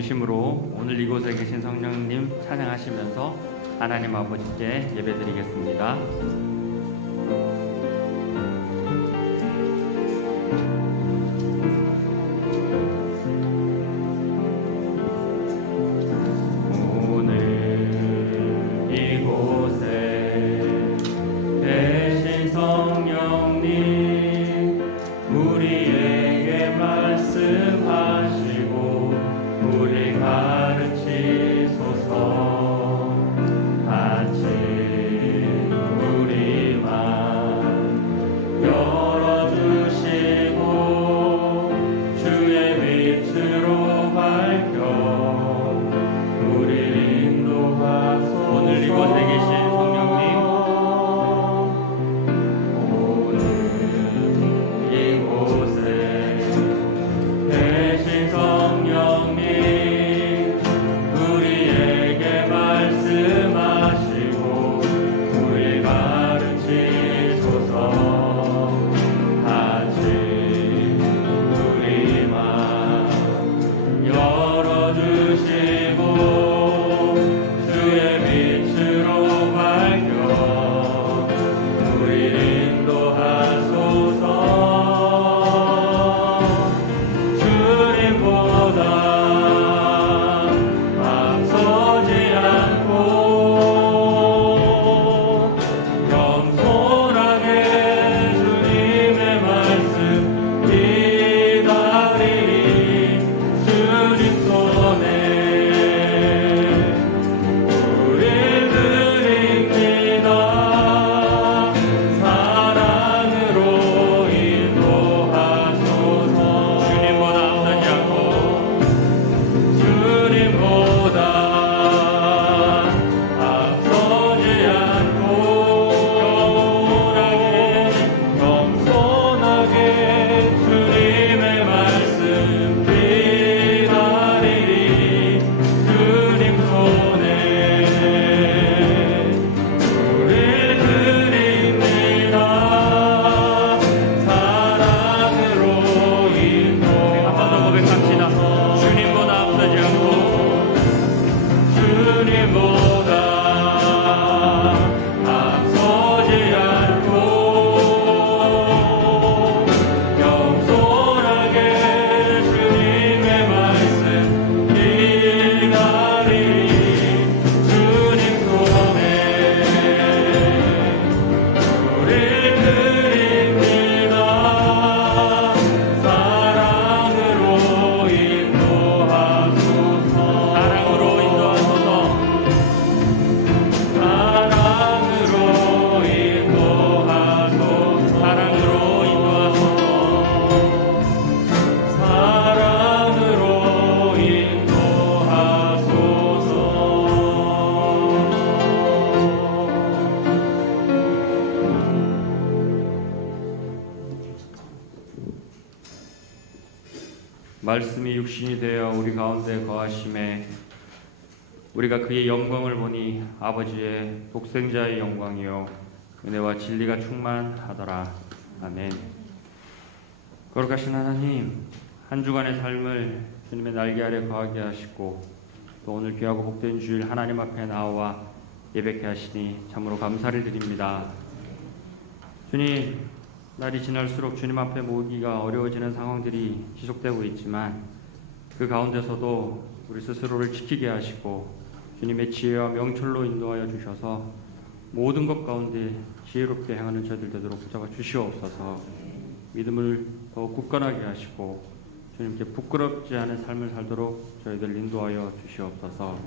전심으로 오늘 이곳에 계신 성령님 찬양하시면서 하나님 아버지께 예배드리겠습니다. 말씀이 육신이 되어 우리 가운데 거하심에 우리가 그의 영광을 보니 아버지의 독생자의 영광이요 은혜와 진리가 충만하더라. 아멘. 거룩하신 하나님, 한 주간의 삶을 주님의 날개 아래 거하게 하시고 또 오늘 귀하고 복된 주일 하나님 앞에 나와 예배케 하시니 참으로 감사를 드립니다. 주님, 날이 지날수록 주님 앞에 모으기가 어려워지는 상황들이 지속되고 있지만 그 가운데서도 우리 스스로를 지키게 하시고 주님의 지혜와 명철로 인도하여 주셔서 모든 것 가운데 지혜롭게 행하는 저희들 되도록 붙잡아 주시옵소서. 믿음을 더욱 굳건하게 하시고 주님께 부끄럽지 않은 삶을 살도록 저희들 인도하여 주시옵소서.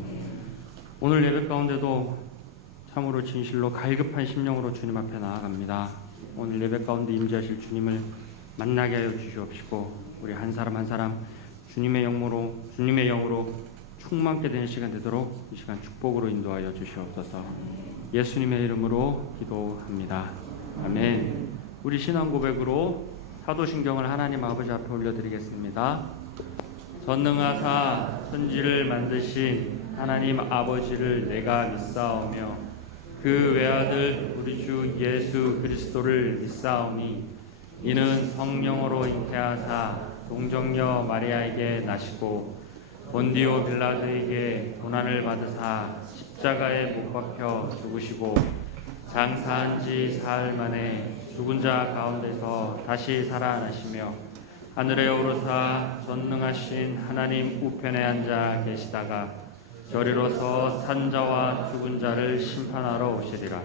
오늘 예배 가운데도 참으로 진실로 갈급한 심령으로 주님 앞에 나아갑니다. 오늘 예배 가운데 임재하실 주님을 만나게 하여 주시옵시고 우리 한 사람 한 사람 주님의 영으로 충만케 되는 시간 되도록 이 시간 축복으로 인도하여 주시옵소서. 예수님의 이름으로 기도합니다. 아멘. 우리 신앙 고백으로 사도신경을 하나님 아버지 앞에 올려드리겠습니다. 전능하사 천지를 만드신 하나님 아버지를 내가 믿사오며 그 외아들 우리 주 예수 그리스도를 믿사오니 이는 성령으로 잉태하사 동정녀 마리아에게 나시고 본디오 빌라도에게 고난을 받으사 십자가에 못 박혀 죽으시고 장사한 지 사흘 만에 죽은 자 가운데서 다시 살아나시며 하늘에 오르사 전능하신 하나님 우편에 앉아 계시다가 저리로서 산자와 죽은 자를 심판하러 오시리라.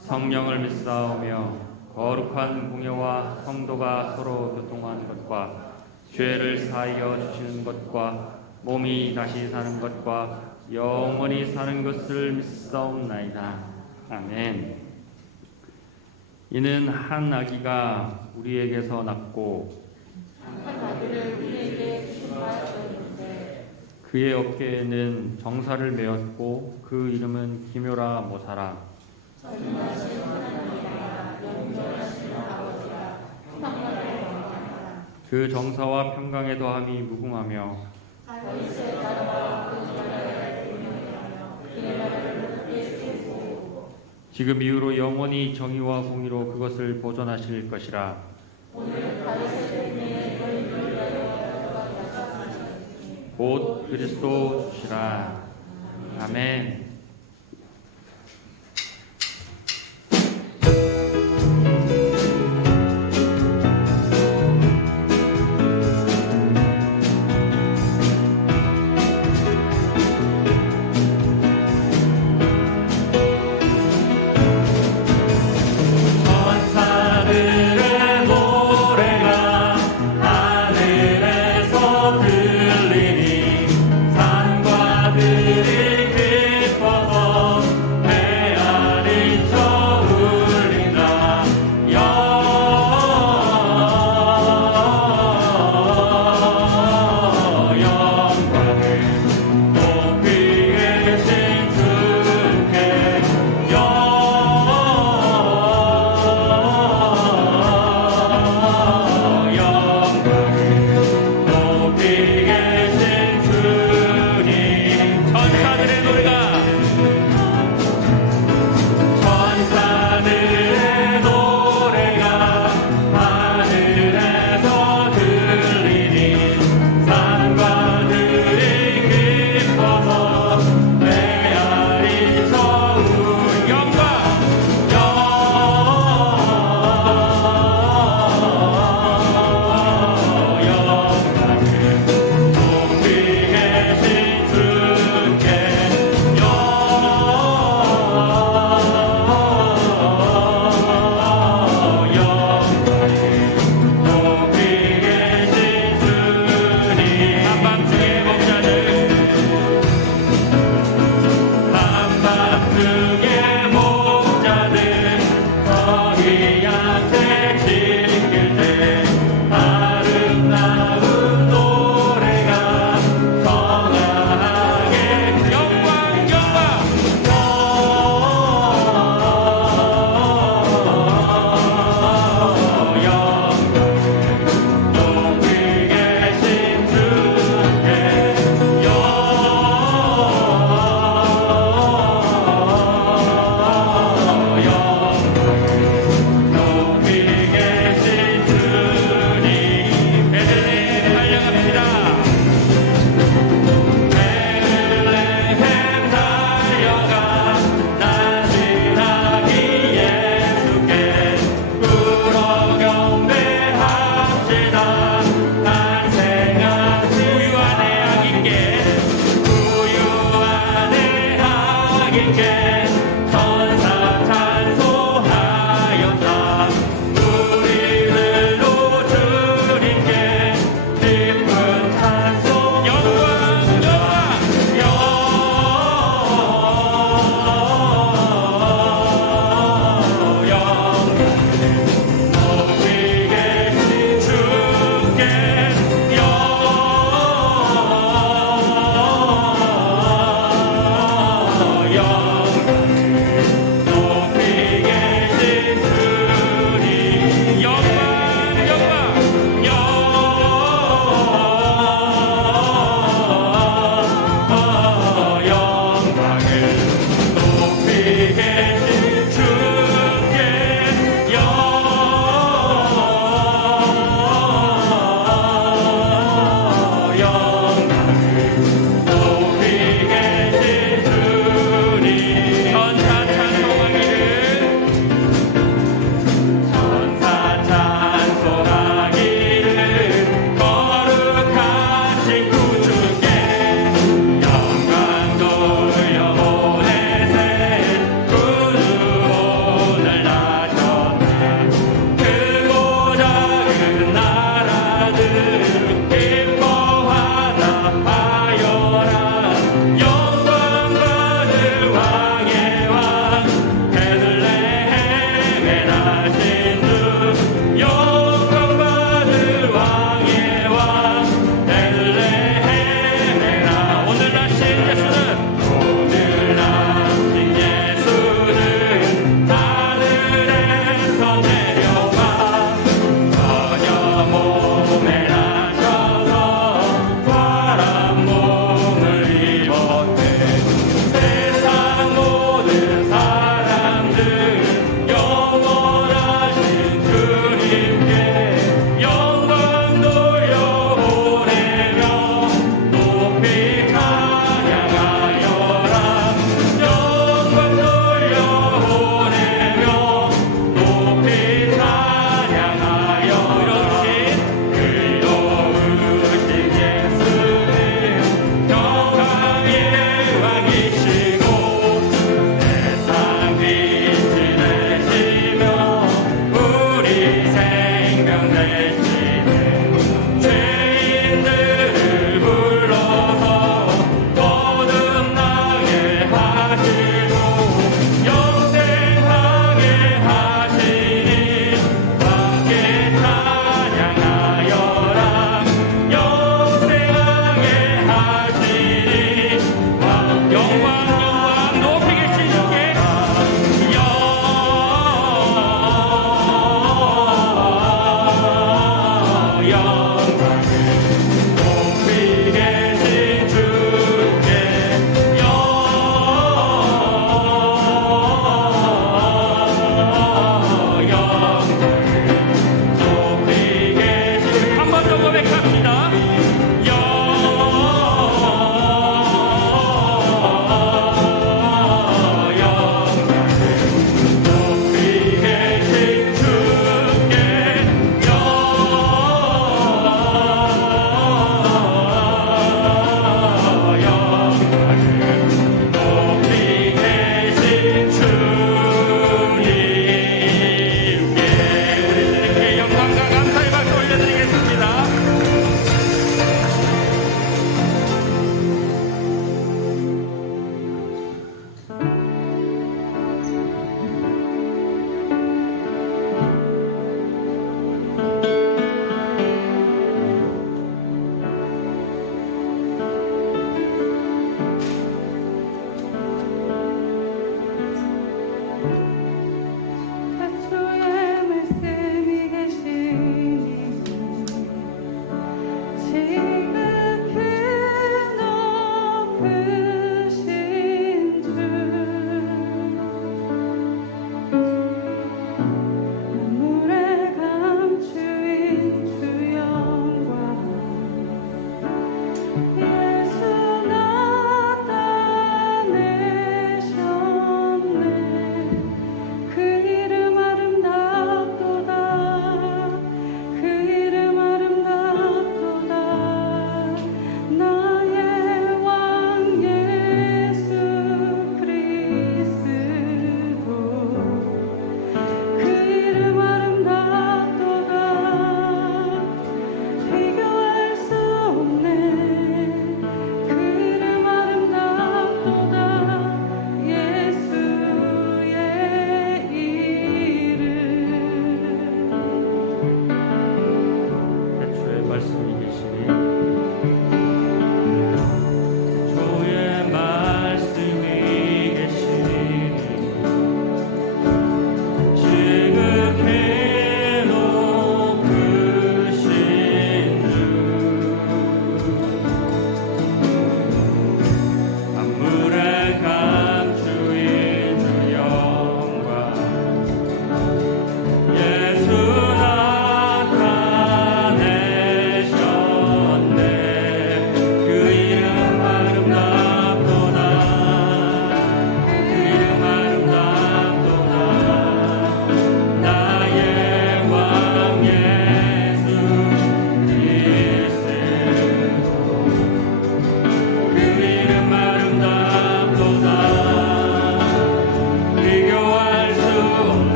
성령을 믿사오며 거룩한 공예와 성도가 서로 교통하는 것과 죄를 사하여 주시는 것과 몸이 다시 사는 것과 영원히 사는 것을 믿사옵나이다. 아멘. 이는 한 아기가 우리에게서 낳고 한 아기를 우리에게 주시하였는데 그의 어깨에는 정사를 메었고 그 이름은 기묘라 모사라. 전능하신 하나님이라 영존하신 아버지라 평강의 왕이라. 그 정사와 평강의 더함이 무궁하며 다윗의 나라와 그 나라의 분명하며 그의 나라를 높이 세우고 지금 이후로 영원히 정의와 공의로 그것을 보존하실 것이라. 오늘 다윗의 때문에 너희를 위하여 역사하시니 곧 그리스도 주시라. 아멘. 천사들의 노래가 하늘에서 들리니 산과 들이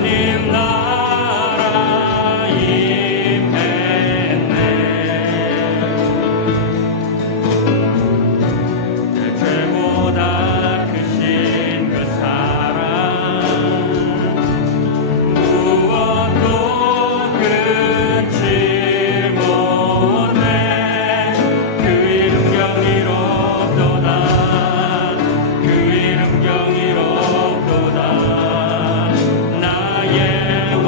하나님 나라 임했네. 죄보다 크신 그 사랑 무엇도 끊지 못해. 그 이름 경이롭도다. 그 이름 경이롭도다. 나의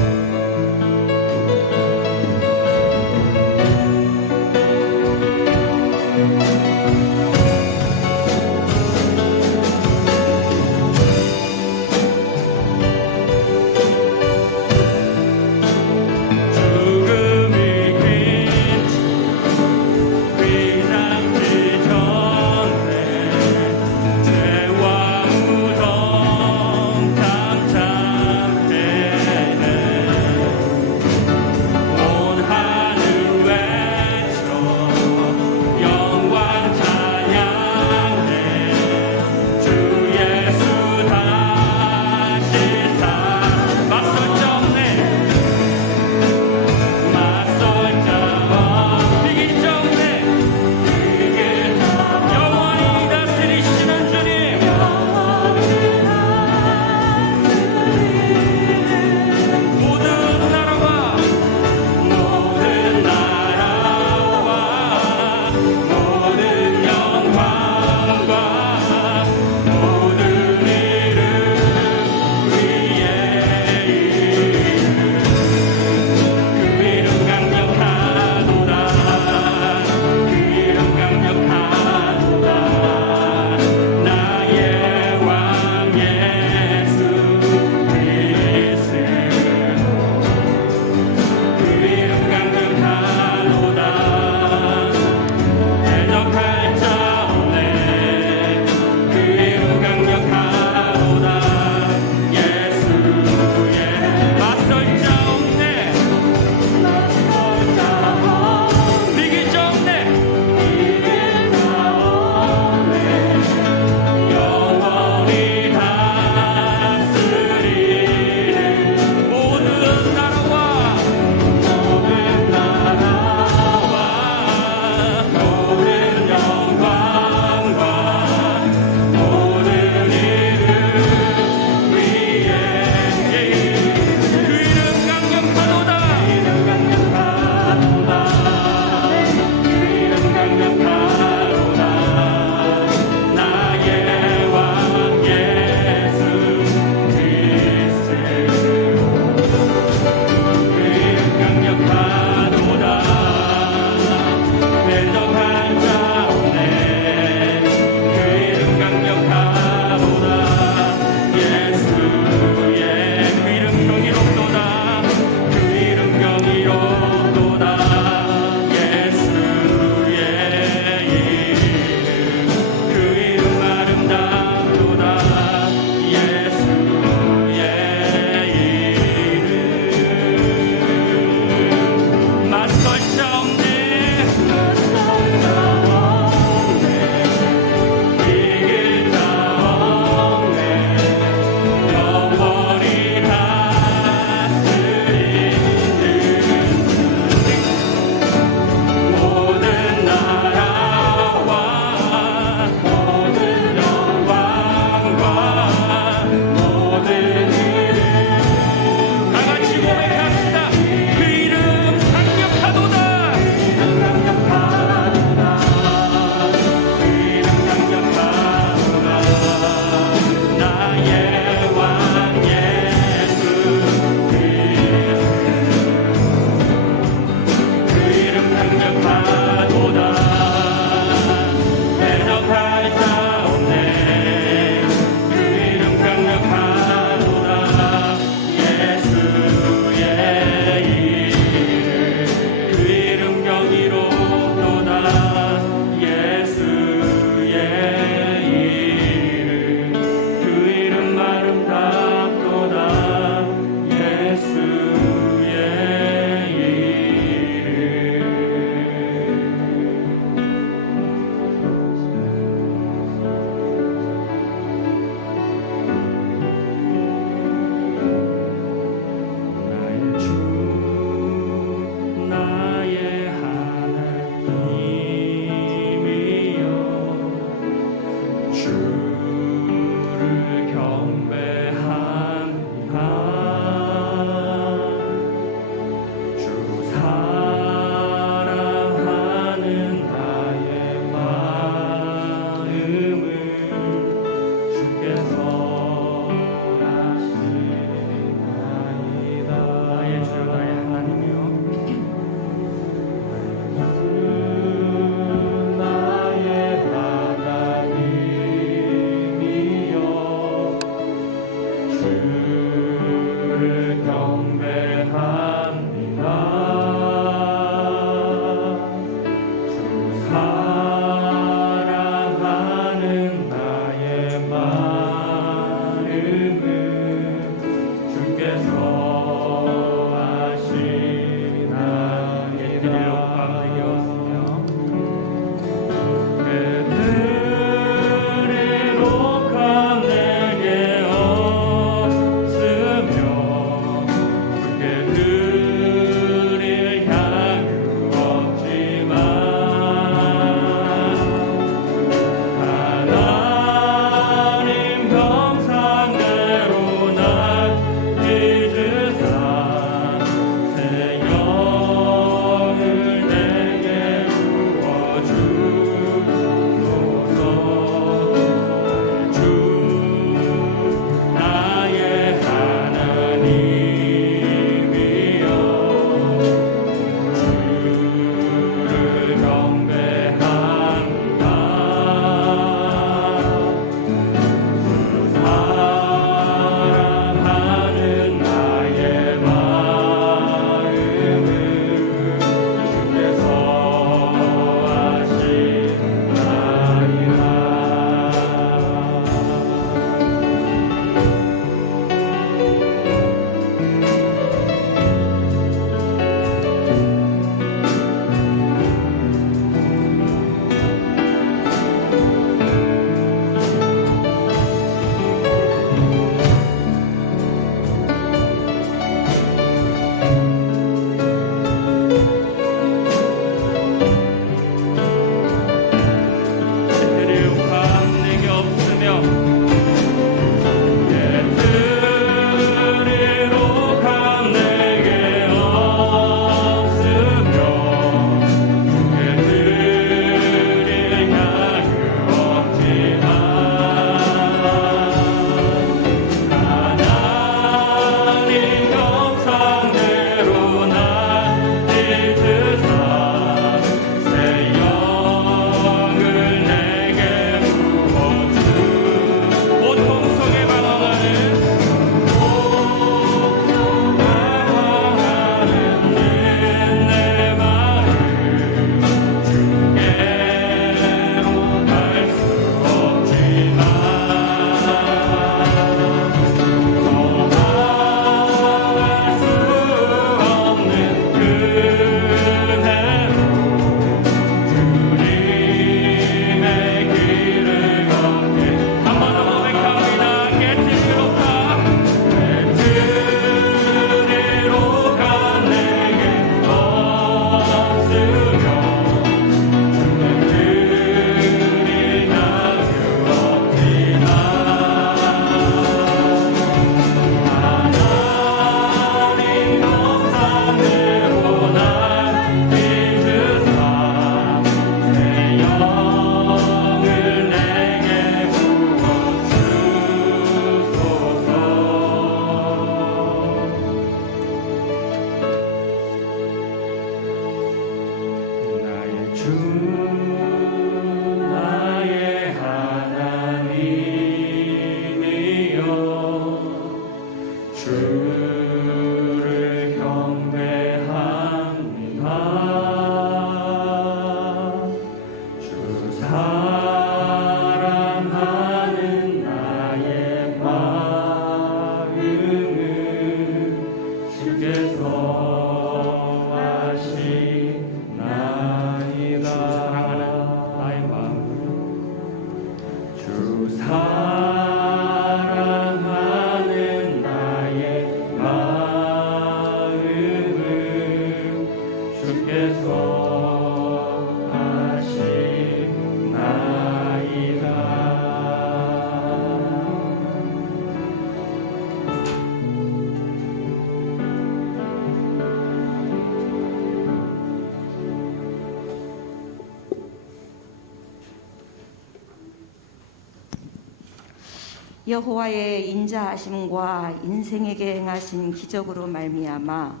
여호와의 인자하심과 인생에게 행하신 기적으로 말미암아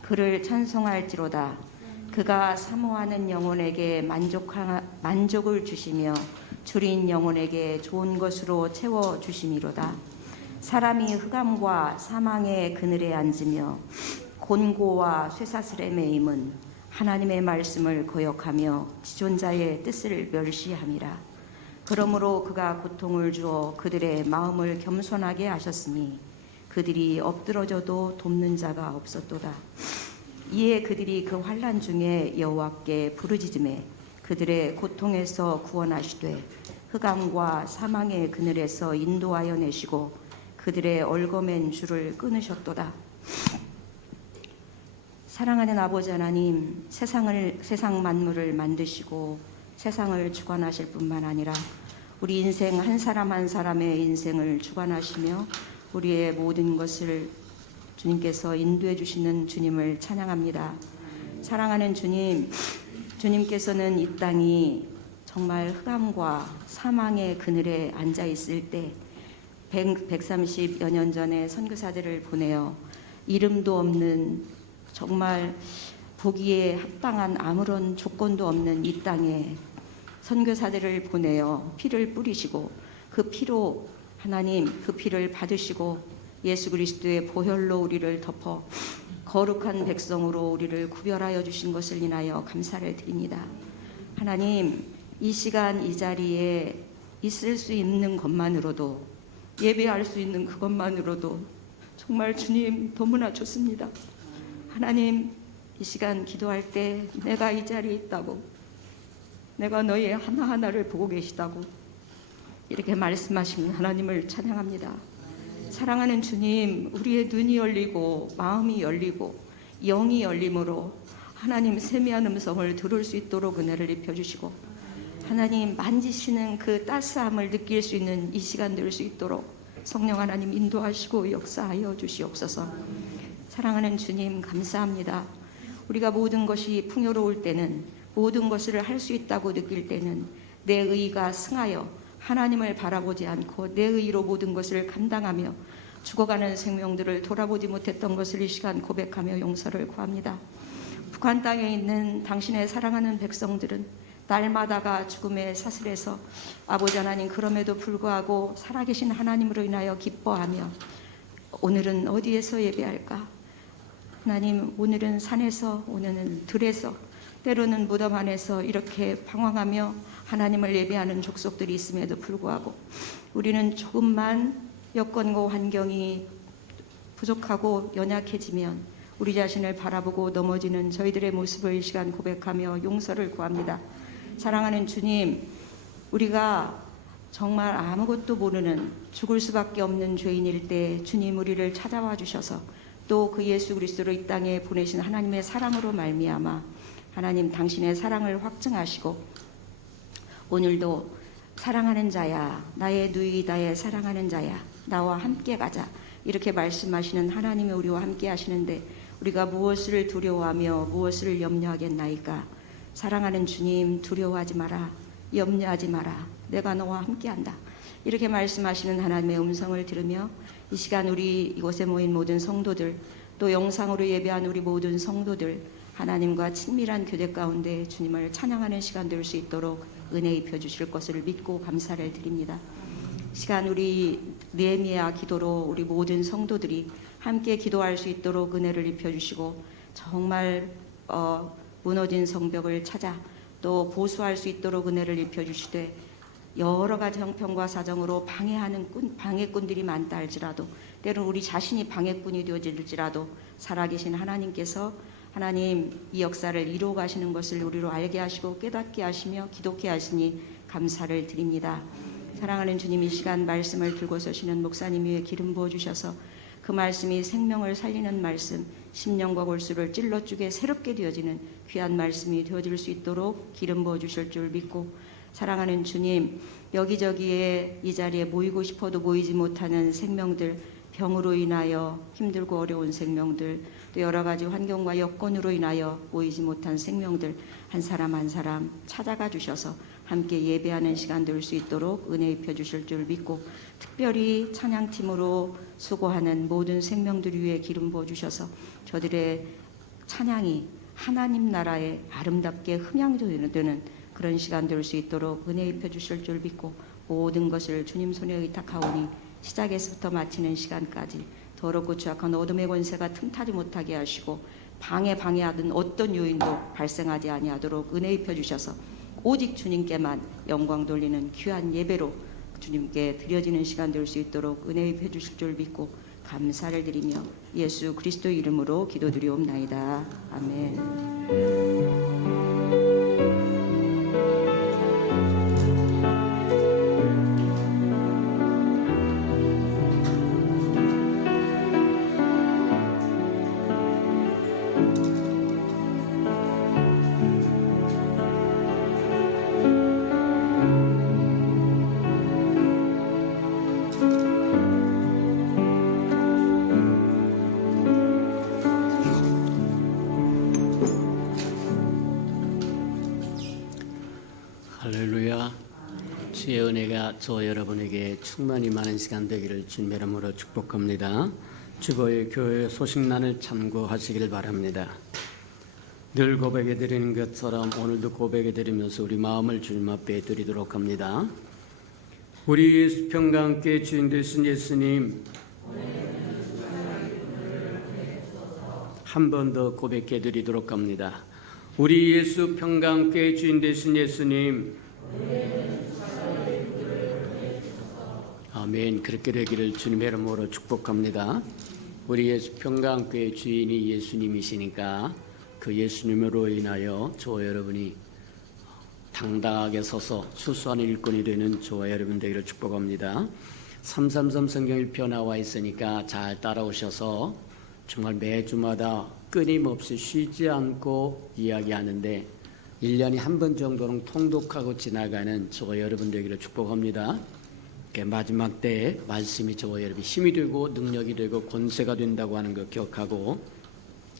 그를 찬송할지로다. 그가 사모하는 영혼에게 만족을 주시며 줄인 영혼에게 좋은 것으로 채워 주심이로다. 사람이 흑암과 사망의 그늘에 앉으며 곤고와 쇠사슬에 매임은 하나님의 말씀을 거역하며 지존자의 뜻을 멸시함이라. 그러므로 그가 고통을 주어 그들의 마음을 겸손하게 하셨으니 그들이 엎드러져도 돕는 자가 없었도다. 이에 그들이 그 환난 중에 여호와께 부르짖음에 그들의 고통에서 구원하시되 흑암과 사망의 그늘에서 인도하여 내시고 그들의 얽어맨 줄을 끊으셨도다. 사랑하는 아버지 하나님, 세상 만물을 만드시고 세상을 주관하실 뿐만 아니라 우리 인생 한 사람 한 사람의 인생을 주관하시며 우리의 모든 것을 주님께서 인도해 주시는 주님을 찬양합니다. 사랑하는 주님, 주님께서는 이 땅이 정말 흑암과 사망의 그늘에 앉아 있을 때 130여 년 전에 선교사들을 보내어 이름도 없는 정말 보기에 합당한 아무런 조건도 없는 이 땅에 선교사들을 보내어 피를 뿌리시고 그 피로 하나님 그 피를 받으시고 예수 그리스도의 보혈로 우리를 덮어 거룩한 백성으로 우리를 구별하여 주신 것을 인하여 감사를 드립니다. 하나님, 이 시간 이 자리에 있을 수 있는 것만으로도, 예배할 수 있는 그것만으로도 정말 주님 너무나 좋습니다. 하나님, 이 시간 기도할 때 내가 이 자리에 있다고, 내가 너희 하나하나를 보고 계시다고 이렇게 말씀하시는 하나님을 찬양합니다. 사랑하는 주님, 우리의 눈이 열리고 마음이 열리고 영이 열림으로 하나님 세미한 음성을 들을 수 있도록 은혜를 입혀주시고 하나님 만지시는 그 따스함을 느낄 수 있는 이 시간 될 수 있도록 성령 하나님 인도하시고 역사하여 주시옵소서. 사랑하는 주님, 감사합니다. 우리가 모든 것이 풍요로울 때는, 모든 것을 할 수 있다고 느낄 때는 내 의가 승하여 하나님을 바라보지 않고 내 의로 모든 것을 감당하며 죽어가는 생명들을 돌아보지 못했던 것을 이 시간 고백하며 용서를 구합니다. 북한 땅에 있는 당신의 사랑하는 백성들은 날마다가 죽음의 사슬에서 아버지 하나님, 그럼에도 불구하고 살아계신 하나님으로 인하여 기뻐하며 오늘은 어디에서 예배할까? 하나님, 오늘은 산에서, 오늘은 들에서, 때로는 무덤 안에서 이렇게 방황하며 하나님을 예배하는 족속들이 있음에도 불구하고 우리는 조금만 여건과 환경이 부족하고 연약해지면 우리 자신을 바라보고 넘어지는 저희들의 모습을 이 시간 고백하며 용서를 구합니다. 사랑하는 주님, 우리가 정말 아무것도 모르는 죽을 수밖에 없는 죄인일 때 주님 우리를 찾아와 주셔서 또 그 예수 그리스도로 이 땅에 보내신 하나님의 사랑으로 말미암아 하나님 당신의 사랑을 확증하시고 오늘도 사랑하는 자야, 나의 누이 나의 사랑하는 자야, 나와 함께 가자 이렇게 말씀하시는 하나님이 우리와 함께 하시는데 우리가 무엇을 두려워하며 무엇을 염려하겠나이까? 사랑하는 주님, 두려워하지 마라, 염려하지 마라, 내가 너와 함께한다 이렇게 말씀하시는 하나님의 음성을 들으며 이 시간 우리 이곳에 모인 모든 성도들, 또 영상으로 예배한 우리 모든 성도들, 하나님과 친밀한 교제 가운데 주님을 찬양하는 시간 될 수 있도록 은혜 입혀 주실 것을 믿고 감사를 드립니다. 시간 우리 느헤미야 기도로 우리 모든 성도들이 함께 기도할 수 있도록 은혜를 입혀 주시고 정말 무너진 성벽을 찾아 또 보수할 수 있도록 은혜를 입혀 주시되 여러 가지 형편과 사정으로 방해꾼들이 많다 할지라도 때로는 우리 자신이 방해꾼이 되어질지라도 살아계신 하나님께서 하나님 이 역사를 이루어 가시는 것을 우리로 알게 하시고 깨닫게 하시며 기도케 하시니 감사를 드립니다. 사랑하는 주님, 이 시간 말씀을 들고 서시는 목사님 위에 기름 부어주셔서 그 말씀이 생명을 살리는 말씀, 심령과 골수를 찔러주게 새롭게 되어지는 귀한 말씀이 되어질 수 있도록 기름 부어주실 줄 믿고 사랑하는 주님, 여기저기에 이 자리에 모이고 싶어도 모이지 못하는 생명들, 병으로 인하여 힘들고 어려운 생명들, 또 여러 가지 환경과 여건으로 인하여 모이지 못한 생명들 한 사람 한 사람 찾아가 주셔서 함께 예배하는 시간 될 수 있도록 은혜 입혀 주실 줄 믿고, 특별히 찬양팀으로 수고하는 모든 생명들 위에 기름 부어 주셔서 저들의 찬양이 하나님 나라에 아름답게 흠양이 되는 그런 시간 될 수 있도록 은혜 입혀 주실 줄 믿고, 모든 것을 주님 손에 의탁하오니 시작에서부터 마치는 시간까지 더럽고 추악한 어둠의 권세가 틈타지 못하게 하시고, 방해하던 어떤 요인도 발생하지 아니하도록 은혜 입혀 주셔서 오직 주님께만 영광 돌리는 귀한 예배로 주님께 드려지는 시간 될 수 있도록 은혜 입혀 주실 줄 믿고 감사를 드리며 예수 그리스도 이름으로 기도드리옵나이다. 아멘. 할렐루야. 주의 은혜가 저 여러분에게 충만히 많은 시간 되기를 주님의 이름으로 축복합니다. 주보의 교회 소식란을 참고하시기를 바랍니다. 늘 고백해 드리는 것처럼 오늘도 고백해 드리면서 우리 마음을 주님 앞에 드리도록 합니다. 우리 예수평과 함께 주인 되신 예수님, 한 번 더 고백해 드리도록 합니다. 우리 예수 평강 함께 주인 되신 예수님, 아멘. 그렇게 되기를 주님의 이름으로 축복합니다. 우리 예수 평강 함께 주인이 예수님이시니까 그 예수님으로 인하여 저와 여러분이 당당하게 서서 수수한 일꾼이 되는 저와 여러분 되기를 축복합니다. 333 성경 1편 나와 있으니까 잘 따라오셔서 정말 매주마다 끊임없이 쉬지 않고 이야기하는데 1년에 한 번 정도는 통독하고 지나가는 저와 여러분 되기를 축복합니다. 마지막 때에 말씀이 저와 여러분 힘이 되고 능력이 되고 권세가 된다고 하는 것 기억하고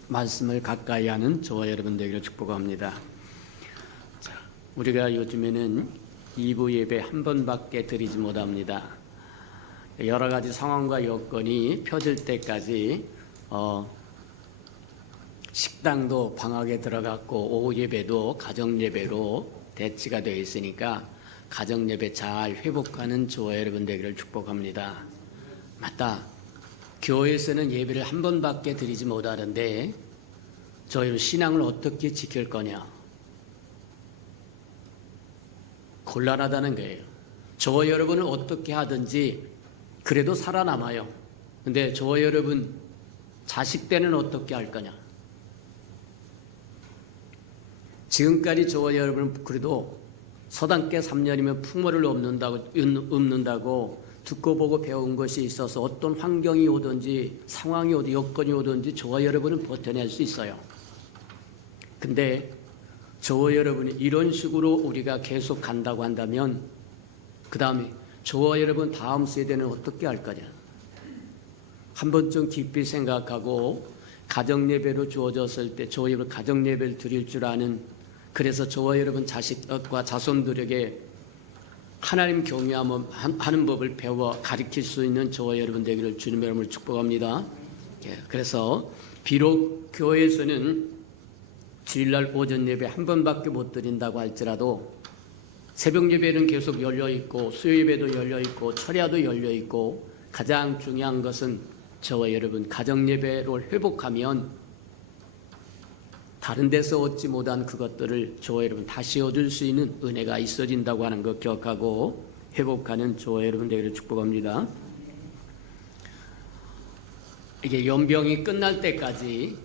말씀을 가까이 하는 저와 여러분 되기를 축복합니다. 자, 우리가 요즘에는 2부 예배 한 번밖에 드리지 못합니다. 여러 가지 상황과 여건이 펴질 때까지 식당도 방학에 들어갔고 오후 예배도 가정 예배로 대치가 되어 있으니까 가정 예배 잘 회복하는 저와 여러분 되기를 축복합니다. 맞다. 교회에서는 예배를 한 번밖에 드리지 못하는데 저희 신앙을 어떻게 지킬 거냐? 곤란하다는 거예요. 저와 여러분은 어떻게 하든지 그래도 살아남아요. 근데 저와 여러분 자식 때는 어떻게 할 거냐? 지금까지 저와 여러분은 그래도 서당께 3년이면 풍어를 읊는다고 듣고 보고 배운 것이 있어서 어떤 환경이 오든지 상황이 오든지 여건이 오든지 저와 여러분은 버텨낼 수 있어요. 근데 저와 여러분이 이런 식으로 우리가 계속 간다고 한다면 그 다음에 저와 여러분 다음 세대는 어떻게 할 거냐? 한 번쯤 깊이 생각하고 가정예배로 주어졌을 때 저와 여러분 가정예배를 드릴 줄 아는, 그래서 저와 여러분 자식과 자손들에게 하나님 경외하는 법을 배워 가르칠 수 있는 저와 여러분 되기를 주님의 이름으로 축복합니다. 그래서 비록 교회에서는 주일날 오전 예배 한 번밖에 못 드린다고 할지라도 새벽 예배는 계속 열려 있고 수요 예배도 열려 있고 철야도 열려 있고 가장 중요한 것은 저와 여러분 가정 예배를 회복하면 다른 데서 얻지 못한 그것들을 저와 여러분 다시 얻을 수 있는 은혜가 있어진다고 하는 것 기억하고 회복하는 저와 여러분 되기를 축복합니다. 이게 연병이 끝날 때까지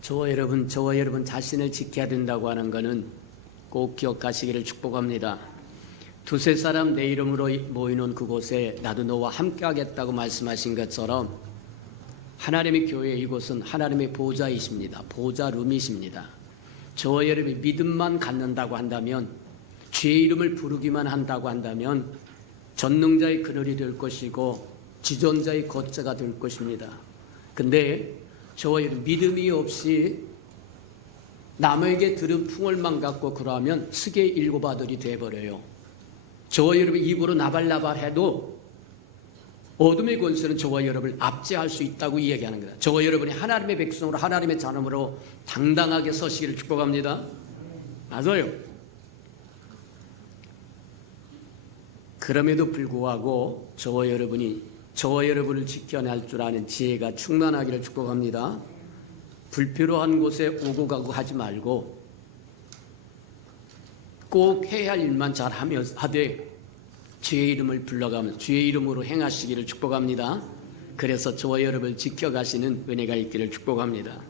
저와 여러분 자신을 지켜야 된다고 하는 것은 꼭 기억하시기를 축복합니다. 두세 사람 내 이름으로 모이는 그곳에 나도 너와 함께 하겠다고 말씀하신 것처럼 하나님의 교회 이곳은 하나님의 보좌이십니다. 보좌룸이십니다. 저와 여러분이 믿음만 갖는다고 한다면, 주의 이름을 부르기만 한다고 한다면 전능자의 그늘이 될 것이고 지존자의 걷자가 될 것입니다. 근데 저와 여러분 믿음이 없이 남에게 들은 풍월만 갖고 그러면 스게 일곱 아들이 돼버려요. 저와 여러분 입으로 나발나발해도 어둠의 권세는 저와 여러분을 압제할 수 있다고 이야기하는 거다. 저와 여러분이 하나님의 백성으로 하나님의 자녀로 당당하게 서시기를 축복합니다. 맞아요. 그럼에도 불구하고 저와 여러분을 지켜낼 줄 아는 지혜가 충만하기를 축복합니다. 불필요한 곳에 오고 가고 하지 말고 꼭 해야 할 일만 잘하며 하되 주의 이름을 불러가면 주의 이름으로 행하시기를 축복합니다. 그래서 저와 여러분을 지켜가시는 은혜가 있기를 축복합니다.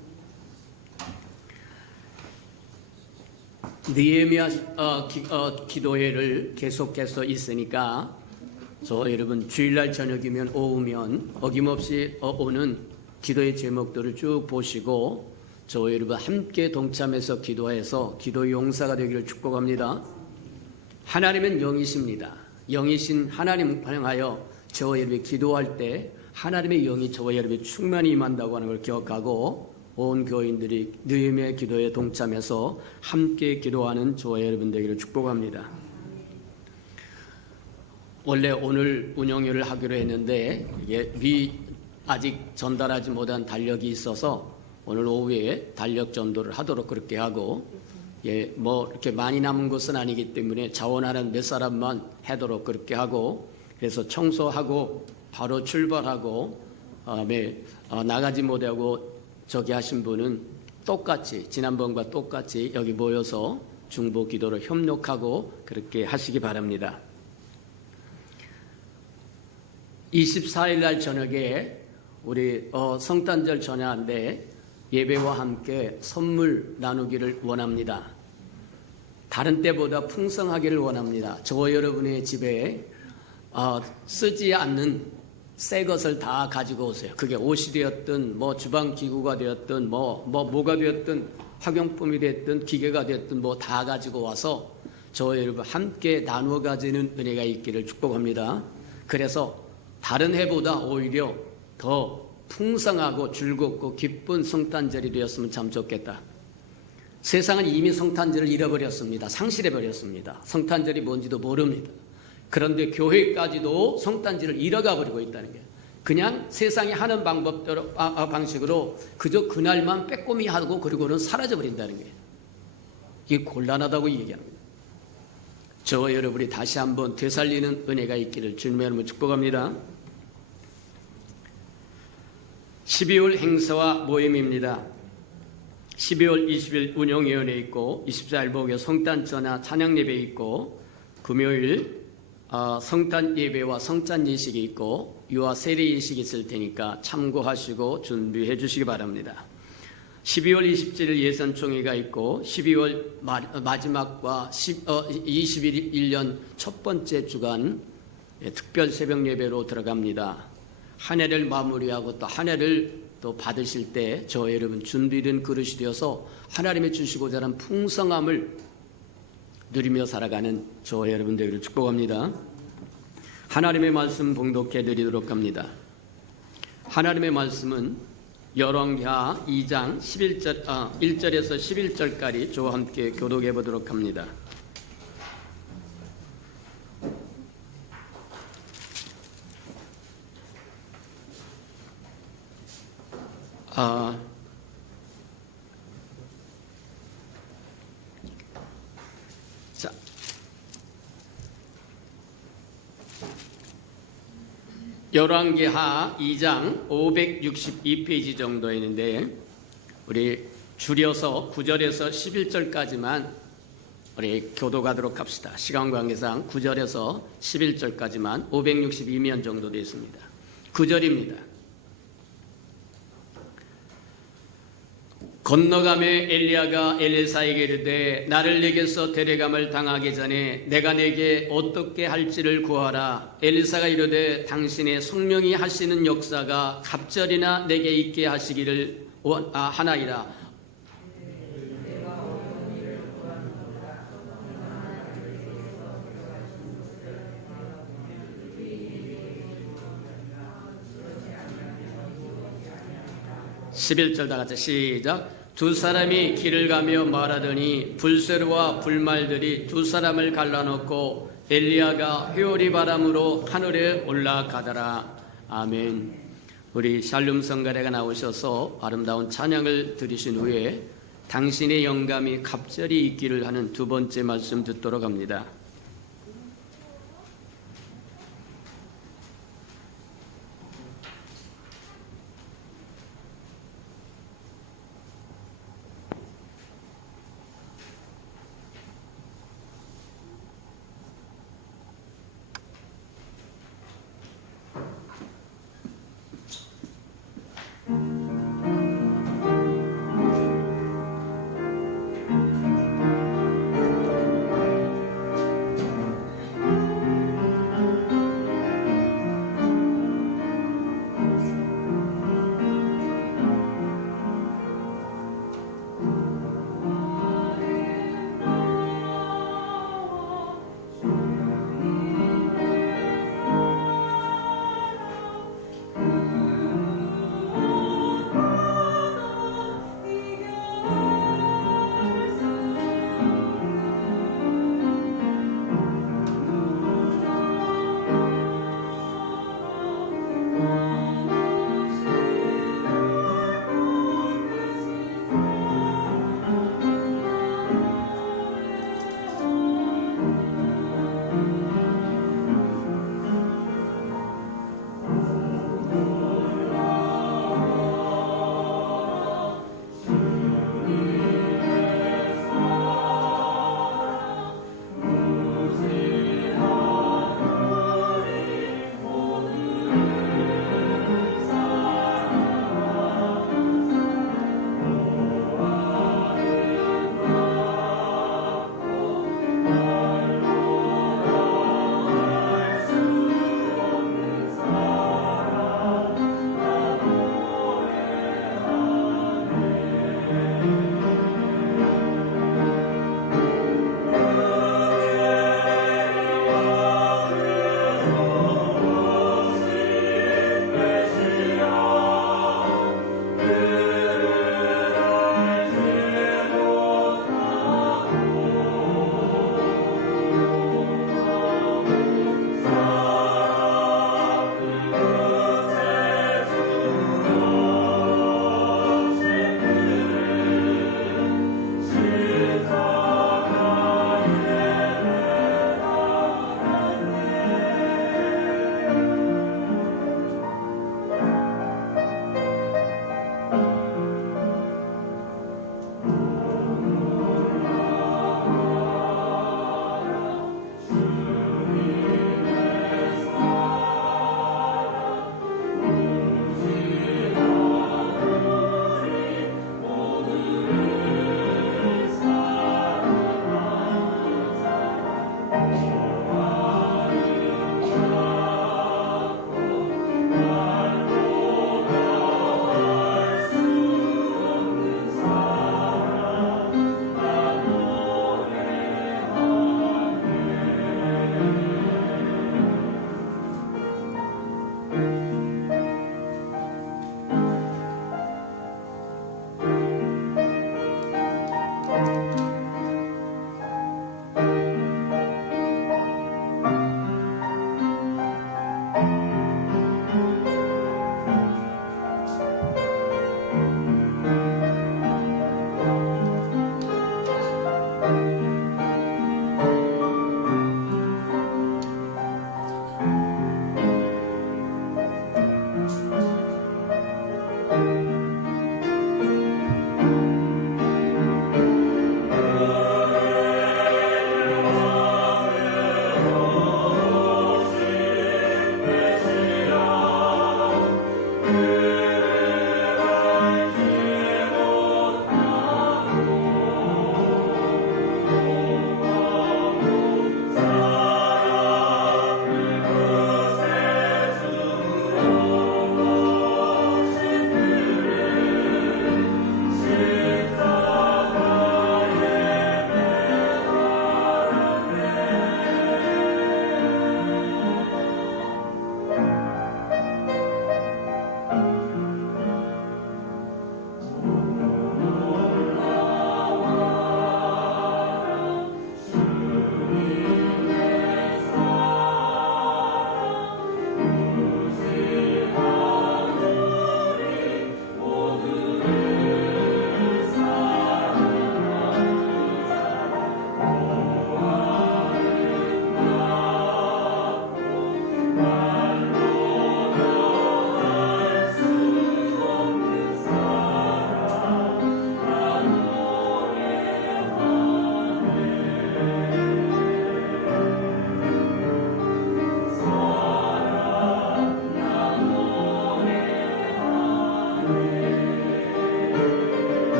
느헤미야 기도회를 계속해서 있으니까 저 여러분 주일날 저녁이면 오후면 어김없이 오는 기도의 제목들을 쭉 보시고 저 여러분 함께 동참해서 기도해서 기도 용사가 되기를 축복합니다. 하나님은 영이십니다. 영이신 하나님 환영하여 저와 여러분이 기도할 때 하나님의 영이 저와 여러분이 충만히 임한다고 하는 걸 기억하고 온 교인들이 느헤미야 기도에 동참해서 함께 기도하는 저와 여러분 되기를 축복합니다. 원래 오늘 운영회를 하기로 했는데 이게 아직 전달하지 못한 달력이 있어서 오늘 오후에 달력 전도를 하도록 그렇게 하고 뭐 이렇게 많이 남은 것은 아니기 때문에 자원하는 몇 사람만 하도록 그렇게 하고 그래서 청소하고 바로 출발하고 나가지 못하고 저기 하신 분은 똑같이 지난번과 똑같이 여기 모여서 중보 기도를 협력하고 그렇게 하시기 바랍니다. 24일 날 저녁에 우리 성탄절 전야인데 예배와 함께 선물 나누기를 원합니다. 다른 때보다 풍성하기를 원합니다. 저와 여러분의 집에 쓰지 않는 새 것을 다 가지고 오세요. 그게 옷이 되었든 뭐 주방 기구가 되었든 뭐가 되었든 학용품이 되었든 기계가 되었든 뭐 다 가지고 와서 저와 여러분 함께 나누어 가지는 은혜가 있기를 축복합니다. 그래서 다른 해보다 오히려 더 풍성하고 즐겁고 기쁜 성탄절이 되었으면 참 좋겠다. 세상은 이미 성탄절을 잃어버렸습니다. 상실해버렸습니다. 성탄절이 뭔지도 모릅니다. 그런데 교회까지도 성탄절을 잃어가 버리고 있다는 거예요. 그냥 세상이 하는 방법대로 방식으로 그저 그날만 빼꼼히 하고 그리고는 사라져 버린다는 거예요. 이게 곤란하다고 얘기합니다. 저와 여러분이 다시 한번 되살리는 은혜가 있기를 주님의 이름으로 축복합니다. 12월 행사와 모임입니다. 12월 20일 운영위원회 있고 24일 목요일 성탄 전화 찬양 예배 있고 금요일 성탄 예배와 성찬 예식이 있고 유아 세례 예식이 있을 테니까 참고하시고 준비해 주시기 바랍니다. 12월 27일 예산총회가 있고 12월 마지막과 21년 첫 번째 주간 특별 새벽 예배로 들어갑니다. 한 해를 마무리하고 또 한 해를 또 받으실 때 저 여러분 준비된 그릇이 되어서 하나님의 주시고자 하는 풍성함을 누리며 살아가는 저 여러분 되기를 축복합니다. 하나님의 말씀 봉독해 드리도록 합니다. 하나님의 말씀은 열왕기하 2장 1절에서 11절까지 저와 함께 교독해 보도록 합니다. 열왕기하 2장 562페이지 정도 있는데 우리 줄여서 9절에서 11절까지만 우리 교독하도록 합시다. 시간 관계상 9절에서 11절까지만 562면 정도 되어 있습니다. 9절입니다. 건너가매 엘리야가 엘리사에게 이르되 나를 내게서 데려감을 당하기 전에 내가 내게 어떻게 할지를 구하라. 엘리사가 이르되 당신의 성령이 하시는 역사가 갑절이나 내게 있게 하시기를 하나이다. (11절) 다 같이 시작. 두 사람이 길을 가며 말하더니 불새로와 불말들이 두 사람을 갈라놓고 엘리야가 회오리 바람으로 하늘에 올라가더라. 아멘. 우리 샬룸 성가대가 나오셔서 아름다운 찬양을 들으신 후에 당신의 영감이 갑절이 있기를 하는 두 번째 말씀 듣도록 합니다.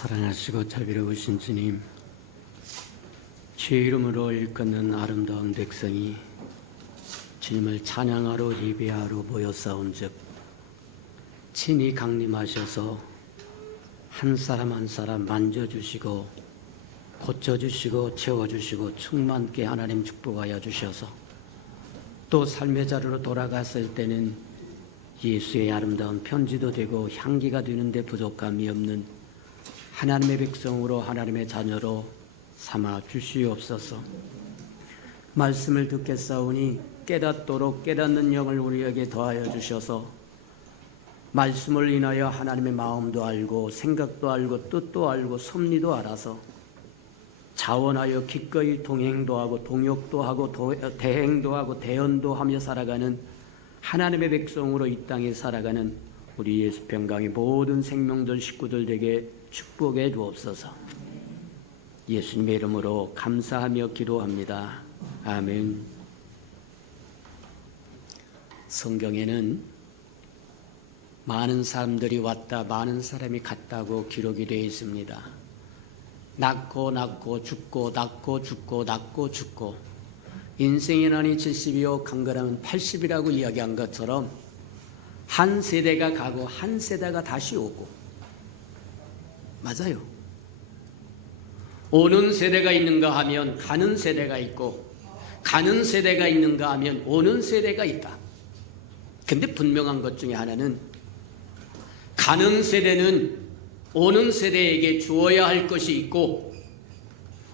사랑하시고 자비로우신 주님, 주의 이름으로 일컫는 아름다운 백성이 주님을 찬양하러 예배하러 모여싸운즉 친히 강림하셔서 한 사람 한 사람 만져주시고 고쳐주시고 채워주시고 충만케 하나님 축복하여 주셔서 또 삶의 자리로 돌아갔을 때는 예수의 아름다운 편지도 되고 향기가 되는데 부족함이 없는 하나님의 백성으로 하나님의 자녀로 삼아 주시옵소서. 말씀을 듣겠사오니 깨닫도록 깨닫는 영을 우리에게 더하여 주셔서 말씀을 인하여 하나님의 마음도 알고 생각도 알고 뜻도 알고 섭리도 알아서 자원하여 기꺼이 동행도 하고 동역도 하고 대행도 하고 대언도 하며 살아가는 하나님의 백성으로 이 땅에 살아가는 우리 예수 평강의 모든 생명들 식구들 되게 축복해 주옵소서. 예수님의 이름으로 감사하며 기도합니다. 아멘. 성경에는 많은 사람들이 왔다 많은 사람이 갔다고 기록이 되어 있습니다. 낳고 죽고 낳고 죽고 낳고 죽고 인생의 난이 70이요 강건하면 80이라고 이야기한 것처럼 한 세대가 가고 한 세대가 다시 오고 맞아요. 오는 세대가 있는가 하면 가는 세대가 있고 가는 세대가 있는가 하면 오는 세대가 있다. 근데 분명한 것 중에 하나는 가는 세대는 오는 세대에게 주어야 할 것이 있고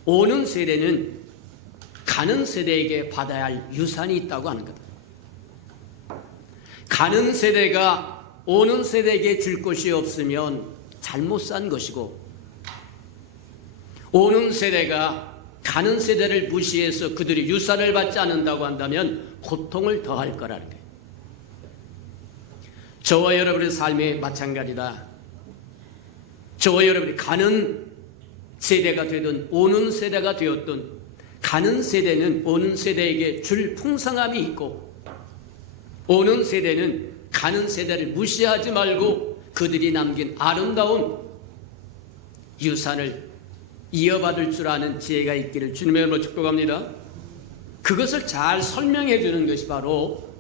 오는 세대는 가는 세대에게 받아야 할 유산이 있다고 하는 거다. 가는 세대가 오는 세대에게 줄 것이 없으면 잘못 산 것이고 오는 세대가 가는 세대를 무시해서 그들이 유산을 받지 않는다고 한다면 고통을 더할 거라는 거예요. 저와 여러분의 삶이 마찬가지다. 저와 여러분이 가는 세대가 되든 오는 세대가 되었든 가는 세대는 오는 세대에게 줄 풍성함이 있고 오는 세대는 가는 세대를 무시하지 말고 그들이 남긴 아름다운 유산을 이어받을 줄 아는 지혜가 있기를 주님의 이름으로 축복합니다. 그것을 잘 설명해 주는 것이 바로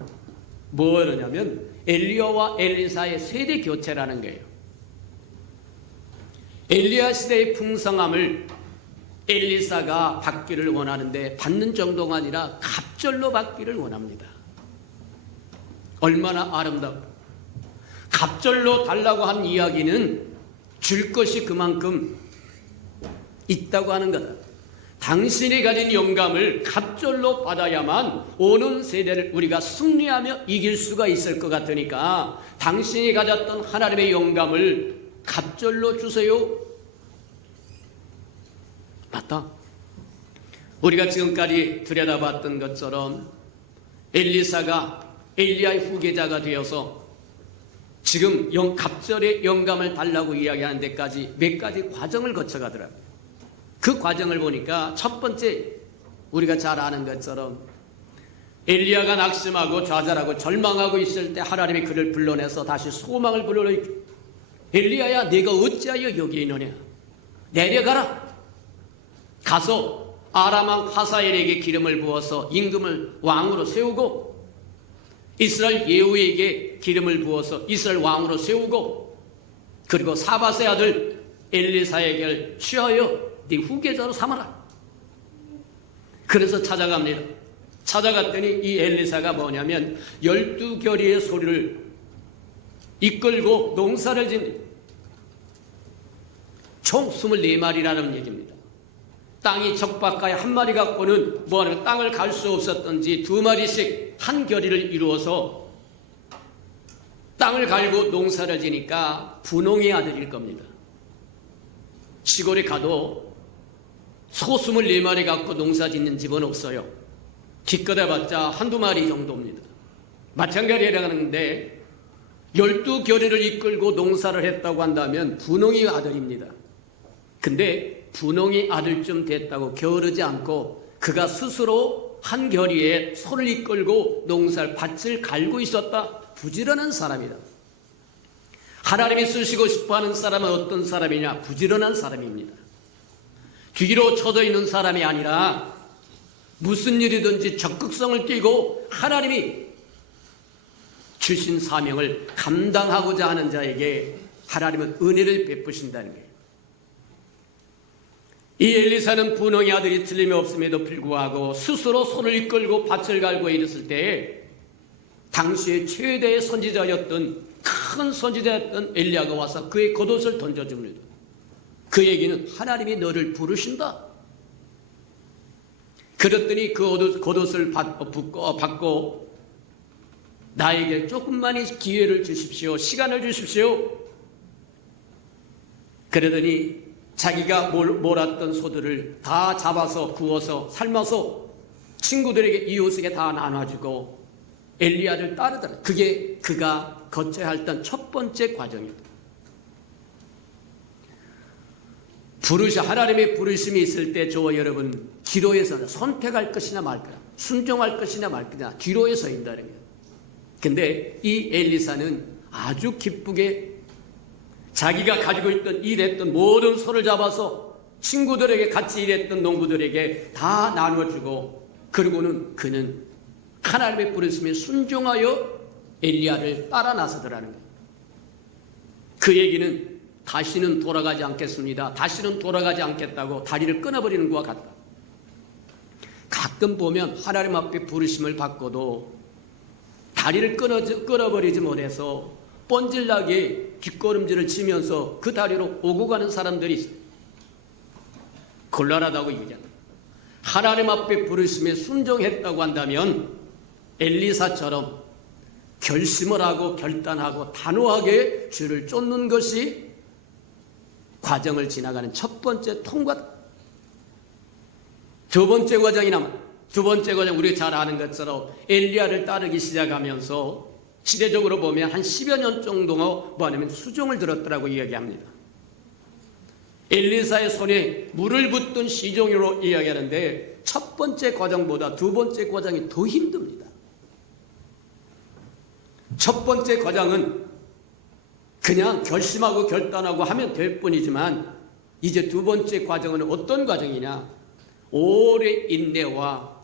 뭐냐면 엘리야와 엘리사의 세대 교체라는 거예요. 엘리야 시대의 풍성함을 엘리사가 받기를 원하는데 받는 정도가 아니라 갑절로 받기를 원합니다. 얼마나 아름답고 갑절로 달라고 한 이야기는 줄 것이 그만큼 있다고 하는 거다. 당신이 가진 영감을 갑절로 받아야만 오는 세대를 우리가 승리하며 이길 수가 있을 것 같으니까 당신이 가졌던 하나님의 영감을 갑절로 주세요. 맞다. 우리가 지금까지 들여다봤던 것처럼 엘리사가 엘리야의 후계자가 되어서 지금 갑절의 영감을 달라고 이야기하는 데까지 몇 가지 과정을 거쳐가더라고요. 그 과정을 보니까 첫 번째 우리가 잘 아는 것처럼 엘리야가 낙심하고 좌절하고 절망하고 있을 때 하나님이 그를 불러내서 다시 소망을 불러내. 엘리야야 네가 어찌하여 여기 있느냐. 내려가라. 가서 아람 왕 하사엘에게 기름을 부어서 임금을 왕으로 세우고 이스라엘 예후에게 기름을 부어서 이스라엘 왕으로 세우고 그리고 사밧의 아들 엘리사에게 취하여 네 후계자로 삼아라. 그래서 찾아갑니다. 찾아갔더니 이 엘리사가 뭐냐면 12결의의 소리를 이끌고 농사를 짓는 총 24마리라는 얘기입니다. 땅이 적박하여 한 마리 갖고는 뭐하는 땅을 갈 수 없었던지 2마리씩 한 결의를 이루어서 땅을 갈고 농사를 지니까 분홍의 아들일 겁니다. 시골에 가도 소 24마리 갖고 농사 짓는 집은 없어요. 기껏해봤자 한두 마리 정도입니다. 마찬가지라는데 12결의를 이끌고 농사를 했다고 한다면 분홍의 아들입니다. 근데 분홍의 아들쯤 됐다고 게으르지 않고 그가 스스로 한 결의에 소를 이끌고 농사를 밭을 갈고 있었다. 부지런한 사람이다. 하나님이 쓰시고 싶어하는 사람은 어떤 사람이냐? 부지런한 사람입니다. 뒤로 쳐져 있는 사람이 아니라 무슨 일이든지 적극성을 띠고 하나님이 주신 사명을 감당하고자 하는 자에게 하나님은 은혜를 베푸신다는 거예요. 이 엘리사는 분홍의 아들이 틀림없음에도 불구하고 스스로 소를 이끌고 밭을 갈고 이랬을 때 당시의 최대의 선지자였던 큰 선지자였던 엘리야가 와서 그의 겉옷을 던져줍니다. 그 얘기는 하나님이 너를 부르신다. 그랬더니 그 겉옷을 받고 나에게 조금만의 기회를 주십시오. 시간을 주십시오. 그러더니 자기가 몰았던 소들을 다 잡아서 구워서 삶아서 친구들에게 이웃에게 다 나눠주고 엘리야를 따르더라. 그게 그가 거쳐야 했던 첫 번째 과정입니다. 하나님의 부르심이 있을 때 저와 여러분 기로에서는 선택할 것이냐 말 거냐, 순종할 것이냐 말 거냐 기로에 서 있다는 거예요. 근데 이 엘리사는 아주 기쁘게 자기가 가지고 있던 일했던 모든 소를 잡아서 친구들에게 같이 일했던 농부들에게 다 나눠주고 그리고는 그는 하나님의 부르심에 순종하여 엘리야를 따라 나서더라는 거예요. 그 얘기는 다시는 돌아가지 않겠습니다. 다시는 돌아가지 않겠다고 다리를 끊어버리는 것과 같다. 가끔 보면 하나님 앞에 부르심을 받고도 다리를 끊어버리지 못해서 뻔질나게 뒷걸음질을 치면서 그 다리로 오고 가는 사람들이 있어요. 곤란하다고 얘기합니다. 하나님 앞에 부르심에 순종했다고 한다면 엘리사처럼 결심을 하고 결단하고 단호하게 주를 쫓는 것이 과정을 지나가는 첫 번째 통과. 두 번째 과정이 남아. 두 번째 과정 우리가 잘 아는 것처럼 엘리야를 따르기 시작하면서 시대적으로 보면 한 10여 년 정도가 뭐냐면 수종을 들었더라고 이야기합니다. 엘리사의 손에 물을 붓던 시종으로 이야기하는데 첫 번째 과정보다 두 번째 과정이 더 힘듭니다. 첫 번째 과정은 그냥 결심하고 결단하고 하면 될 뿐이지만 이제 두 번째 과정은 어떤 과정이냐? 오랜 인내와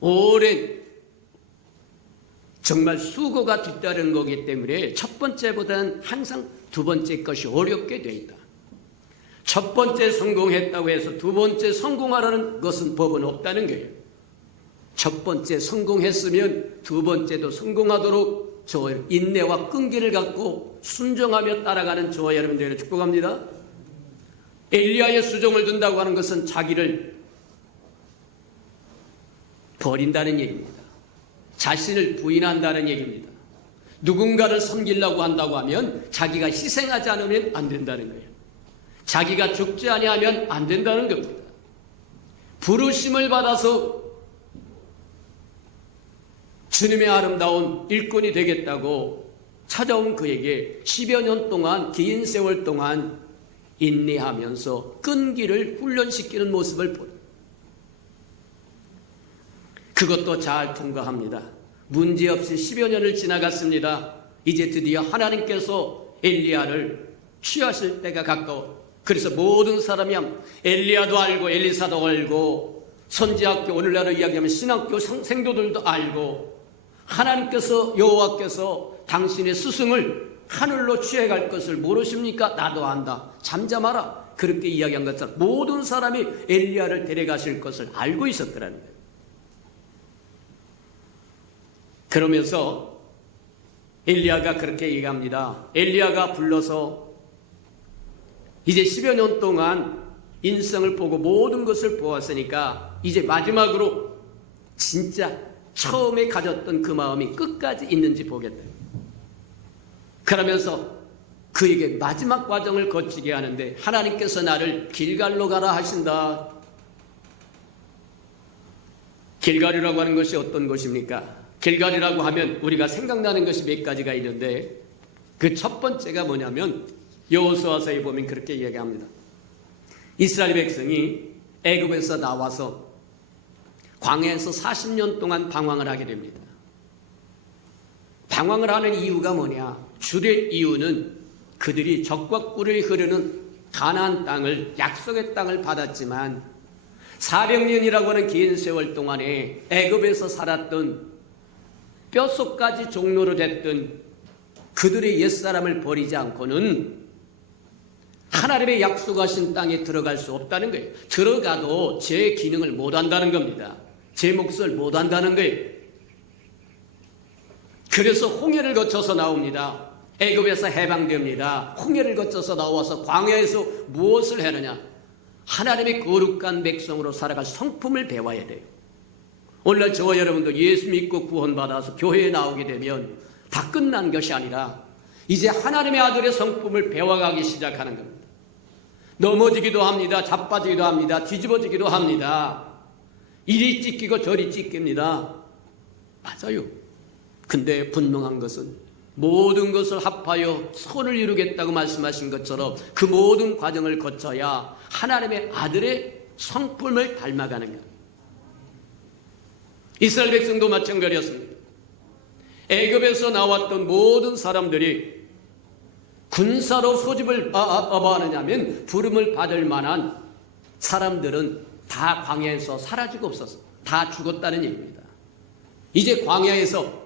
오랜 정말 수고가 뒤따르는 거기 때문에 첫 번째보다는 항상 두 번째 것이 어렵게 돼 있다. 첫 번째 성공했다고 해서 두 번째 성공하라는 것은 법은 없다는 거예요. 첫 번째 성공했으면 두 번째도 성공하도록 저 인내와 끈기를 갖고 순종하며 따라가는 저와 여러분들을 축복합니다. 엘리야의 수종을 둔다고 하는 것은 자기를 버린다는 얘기입니다. 자신을 부인한다는 얘기입니다. 누군가를 섬기려고 한다고 하면 자기가 희생하지 않으면 안 된다는 거예요. 자기가 죽지 아니하면 안 된다는 겁니다. 부르심을 받아서 주님의 아름다운 일꾼이 되겠다고 찾아온 그에게 10여 년 동안 긴 세월 동안 인내하면서 끈기를 훈련시키는 모습을 보여. 그것도 잘 통과합니다. 문제없이 10여 년을 지나갔습니다. 이제 드디어 하나님께서 엘리야를 취하실 때가 가까워. 그래서 모든 사람이 엘리야도 알고 엘리사도 알고 선지학교 오늘날로 이야기하면 신학교 생도들도 알고 하나님께서 여호와께서 당신의 스승을 하늘로 취해갈 것을 모르십니까? 나도 안다. 잠잠하라. 그렇게 이야기한 것처럼 모든 사람이 엘리야를 데려가실 것을 알고 있었더라는 거예요. 그러면서 엘리야가 그렇게 얘기합니다. 엘리야가 불러서 이제 10여 년 동안 인생을 보고 모든 것을 보았으니까 이제 마지막으로 진짜 처음에 가졌던 그 마음이 끝까지 있는지 보겠다. 그러면서 그에게 마지막 과정을 거치게 하는데 하나님께서 나를 길갈로 가라 하신다. 길갈이라고 하는 것이 어떤 것입니까? 길갈이라고 하면 우리가 생각나는 것이 몇 가지가 있는데 그 첫 번째가 뭐냐면 여호수아서에 보면 그렇게 이야기합니다. 이스라엘 백성이 애굽에서 나와서 광야에서 40년 동안 방황을 하게 됩니다. 방황을 하는 이유가 뭐냐? 주된 이유는 그들이 적과 꿀이 흐르는 가나안 땅을, 약속의 땅을 받았지만 400년이라고 하는 긴 세월 동안에 애굽에서 살았던 뼛속까지 종로로 됐던 그들의 옛사람을 버리지 않고는 하나님의 약속하신 땅에 들어갈 수 없다는 거예요. 들어가도 제 기능을 못한다는 겁니다. 제 몫을 못한다는 거예요. 그래서 홍해를 거쳐서 나옵니다. 애굽에서 해방됩니다. 홍해를 거쳐서 나와서 광야에서 무엇을 하느냐? 하나님의 거룩한 백성으로 살아갈 성품을 배워야 돼요. 오늘날 저와 여러분도 예수 믿고 구원받아서 교회에 나오게 되면 다 끝난 것이 아니라 이제 하나님의 아들의 성품을 배워가기 시작하는 겁니다. 넘어지기도 합니다. 자빠지기도 합니다. 뒤집어지기도 합니다. 이리 찢기고 저리 찢깁니다. 맞아요. 근데 분명한 것은 모든 것을 합하여 선을 이루겠다고 말씀하신 것처럼 그 모든 과정을 거쳐야 하나님의 아들의 성품을 닮아가는 것. 이스라엘 백성도 마찬가지였습니다. 애굽에서 나왔던 모든 사람들이 군사로 소집을 하느냐면 부름을 받을 만한 사람들은 다 광야에서 사라지고 없었어. 다 죽었다는 얘기입니다. 이제 광야에서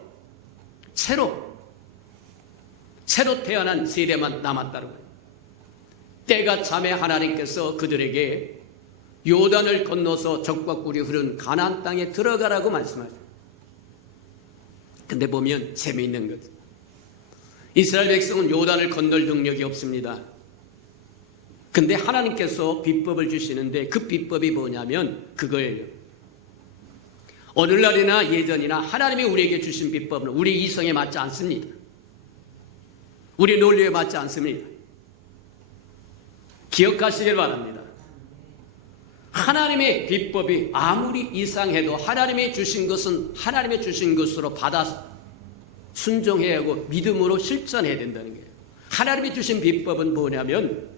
새로 태어난 세대만 남았다는 거예요. 때가 참에 하나님께서 그들에게 요단을 건너서 적과 꿀이 흐른 가나안 땅에 들어가라고 말씀하세요. 근데 보면 재미있는 것. 이스라엘 백성은 요단을 건널 능력이 없습니다. 근데 하나님께서 비법을 주시는데 그 비법이 뭐냐면 그거예요. 오늘날이나 예전이나 하나님이 우리에게 주신 비법은 우리 이성에 맞지 않습니다. 우리 논리에 맞지 않습니다. 기억하시길 바랍니다. 하나님의 비법이 아무리 이상해도 하나님이 주신 것은 하나님이 주신 것으로 받아서 순종해야 하고 믿음으로 실천해야 된다는 거예요. 하나님이 주신 비법은 뭐냐면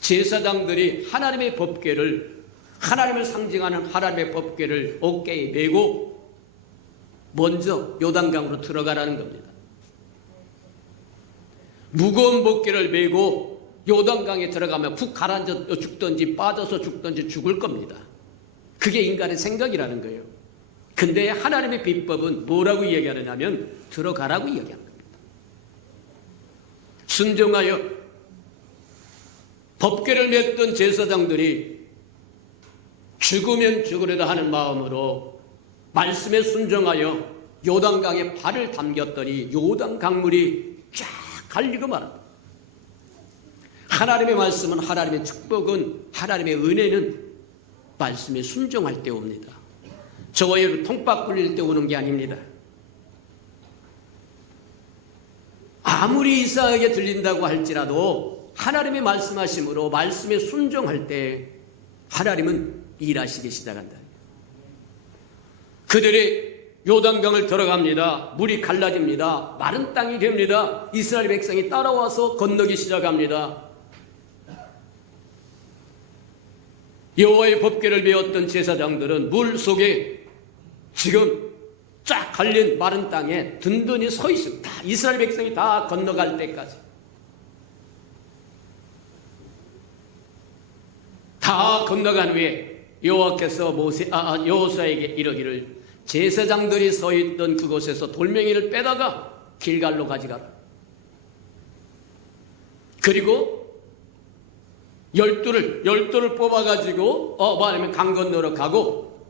제사장들이 하나님의 법궤를, 하나님을 상징하는 하나님의 법궤를 어깨에 메고 먼저 요단강으로 들어가라는 겁니다. 무거운 법궤를 메고 요단강에 들어가면 푹 가라앉아 죽든지 빠져서 죽든지 죽을 겁니다. 그게 인간의 생각이라는 거예요. 근데 하나님의 비법은 뭐라고 이야기하느냐면 들어가라고 이야기합니다. 순종하여 법궤를 맸던 제사장들이 죽으면 죽으려다 하는 마음으로 말씀에 순종하여 요단강에 발을 담겼더니 요단 강물이 쫙 갈리고 말합니다. 하나님의 말씀은, 하나님의 축복은, 하나님의 은혜는 말씀에 순종할 때 옵니다. 저와 여러분 통박 굴릴 때 오는 게 아닙니다. 아무리 이상하게 들린다고 할지라도 하나님의 말씀하심으로 말씀에 순종할 때 하나님은 일하시기 시작한다. 그들이 요단강을 들어갑니다. 물이 갈라집니다. 마른 땅이 됩니다. 이스라엘 백성이 따라와서 건너기 시작합니다. 여호와의 법궤를 메었던 제사장들은 물 속에 지금 쫙 갈린 마른 땅에 든든히 서 있습니다. 이스라엘 백성이 다 건너갈 때까지. 다 건너간 후에 여호와께서 여호수아에게 이르기를 제사장들이 서 있던 그곳에서 돌멩이를 빼다가 길갈로 가져가라. 그리고 열두를 뽑아가지고 뭐냐면 강 건너러 가고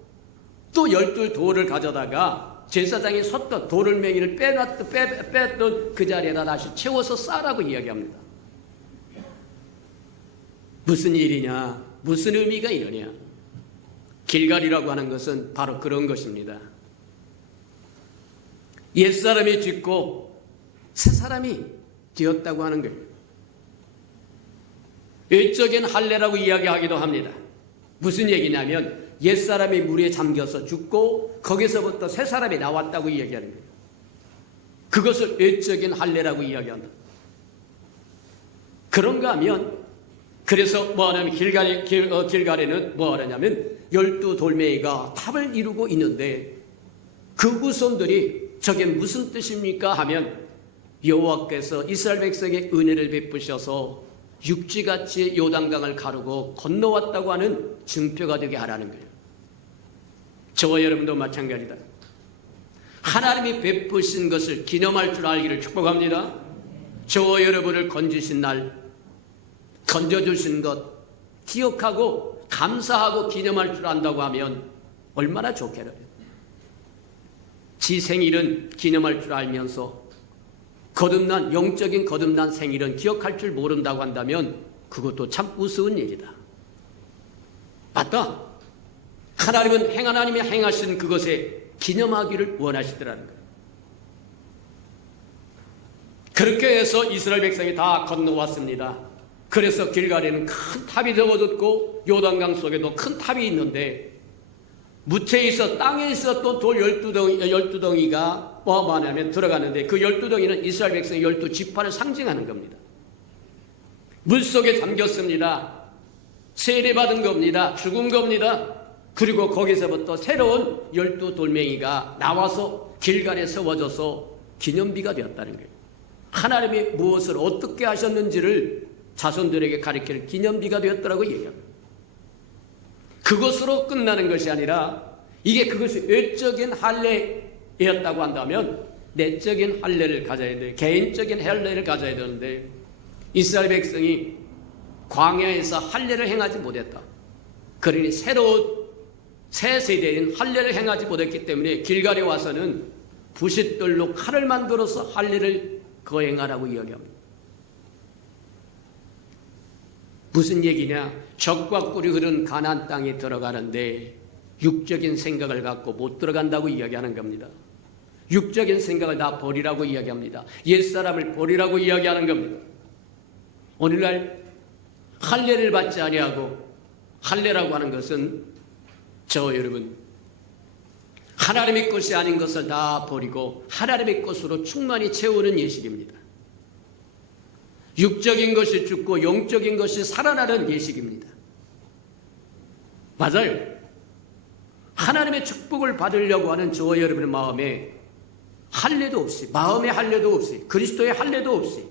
또 12돌을 가져다가 제사장이 섰던 돌을맹이를 뺐던 그 자리에다 다시 채워서 싸라고 이야기합니다. 무슨 일이냐? 무슨 의미가 이러냐? 길갈이라고 하는 것은 바로 그런 것입니다. 옛사람이 죽고 새 사람이 되었다고 하는 거예요. 외적인 할례라고 이야기하기도 합니다. 무슨 얘기냐면 옛사람이 물에 잠겨서 죽고 거기서부터 새 사람이 나왔다고 이야기하는 거예요. 그것을 외적인 할례라고 이야기한다. 그런가 하면 그래서 뭐하냐면 길갈에는 뭐하냐면 12돌멩이가 탑을 이루고 있는데 그 후손들이 저게 무슨 뜻입니까 하면 여호와께서 이스라엘 백성에게 은혜를 베푸셔서 육지같이 요단강을 가르고 건너왔다고 하는 증표가 되게 하라는 거예요. 저와 여러분도 마찬가지다. 하나님이 베푸신 것을 기념할 줄 알기를 축복합니다. 저와 여러분을 건지신 날, 건져주신 것 기억하고 감사하고 기념할 줄 안다고 하면 얼마나 좋겠어요. 지 생일은 기념할 줄 알면서 거듭난 영적인 거듭난 생일은 기억할 줄 모른다고 한다면 그것도 참 우스운 일이다. 맞다. 하나님이 행하신 그것에 기념하기를 원하시더라는 거예요. 그렇게 해서 이스라엘 백성이 다 건너왔습니다. 그래서 길갈에는 큰 탑이 세워졌고 요단강 속에도 큰 탑이 있는데 무채에 있어 땅에 있었던 돌 12덩이가 뭐하냐면 들어가는데 그 12덩이는 이스라엘 백성의 12지파를 상징하는 겁니다. 물속에 잠겼습니다. 세례받은 겁니다. 죽은 겁니다. 그리고 거기서부터 새로운 12돌멩이가 나와서 길갈에 세워져서 기념비가 되었다는 거예요. 하나님이 무엇을 어떻게 하셨는지를 자손들에게 가르칠 기념비가 되었더라고 얘기합니다. 그것으로 끝나는 것이 아니라 이게 그것이 외적인 할례였다고 한다면 내적인 할례를 가져야 돼. 개인적인 할례를 가져야 되는데 이스라엘 백성이 광야에서 할례를 행하지 못했다. 그러니 새로운 새 세대인 할례를 행하지 못했기 때문에 길갈에 와서는 부싯돌로 칼을 만들어서 할례를 거행하라고 이야기합니다. 무슨 얘기냐? 적과 꿀이 흐른 가나안 땅에 들어가는데 육적인 생각을 갖고 못 들어간다고 이야기하는 겁니다. 육적인 생각을 다 버리라고 이야기합니다. 옛사람을 버리라고 이야기하는 겁니다. 오늘날 할례를 받지 아니하고 할례라고 하는 것은 저 여러분 하나님의 것이 아닌 것을 다 버리고 하나님의 것으로 충만히 채우는 예식입니다. 육적인 것이 죽고 영적인 것이 살아나는 예식입니다. 맞아요. 하나님의 축복을 받으려고 하는 저와 여러분의 마음에 할례도 없이, 마음의 할례도 없이, 그리스도의 할례도 없이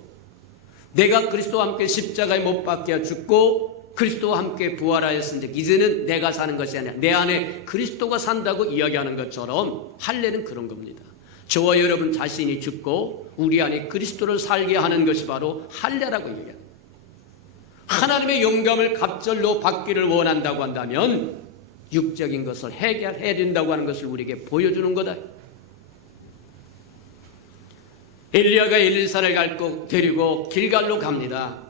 내가 그리스도와 함께 십자가에 못 박혀 죽고 그리스도와 함께 부활하였으니 이제는 내가 사는 것이 아니라 내 안에 그리스도가 산다고 이야기하는 것처럼 할례는 그런 겁니다. 저와 여러분 자신이 죽고 우리 안에 그리스도를 살게 하는 것이 바로 할례라고 얘기합니다. 하나님의 영감을 갑절로 받기를 원한다고 한다면 육적인 것을 해결해야 된다고 하는 것을 우리에게 보여주는 거다. 엘리야가 엘리사를 데리고 길갈로 갑니다.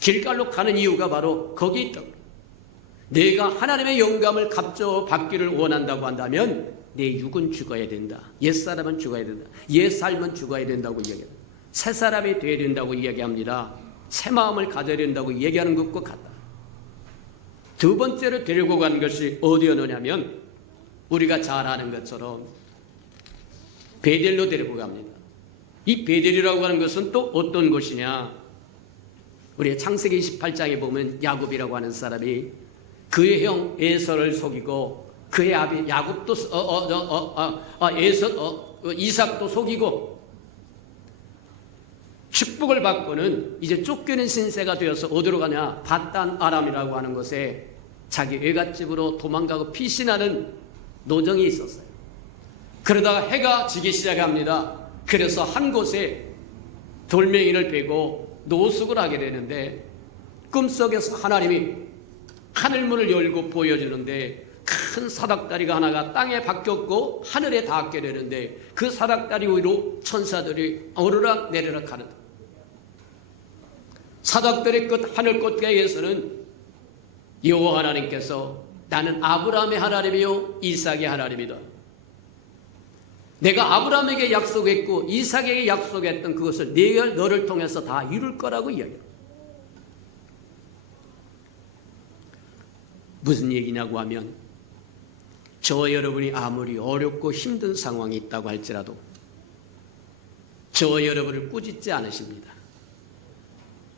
길갈로 가는 이유가 바로 거기 있다. 내가 하나님의 영감을 갑절로 받기를 원한다고 한다면 내 육은 죽어야 된다. 옛사람은 죽어야 된다. 옛 삶은 죽어야 된다고 이야기합니다. 새 사람이 되어야 된다고 이야기합니다. 새 마음을 가져야 된다고 얘기하는 것과 같다. 두 번째로 데리고 간 것이 어디였느냐면 우리가 잘 아는 것처럼 베델로 데리고 갑니다. 이 베델이라고 하는 것은 또 어떤 곳이냐? 우리 창세기 28장에 보면 야곱이라고 하는 사람이 그의 형 에서를 속이고 그의 아비 야곱도 이삭도 속이고 축복을 받고는 이제 쫓기는 신세가 되어서 어디로 가냐? 밧단 아람이라고 하는 곳에 자기 외갓집으로 도망가고 피신하는 노정이 있었어요. 그러다가 해가 지기 시작합니다. 그래서 한 곳에 돌멩이를 베고 노숙을 하게 되는데 꿈속에서 하나님이 하늘문을 열고 보여주는데 큰 사닥다리가 하나가 땅에 박혔고 하늘에 닿게 되는데 그 사닥다리 위로 천사들이 오르락 내리락 하는 사닥다리 끝 하늘 꼭대기에서는 여호와 하나님께서 나는 아브라함의 하나님이요 이삭의 하나님이다. 내가 아브라함에게 약속했고 이삭에게 약속했던 그것을 내가 너를 통해서 다 이룰 거라고 이야기해요. 무슨 얘기냐고 하면 저와 여러분이 아무리 어렵고 힘든 상황이 있다고 할지라도 저와 여러분을 꾸짖지 않으십니다.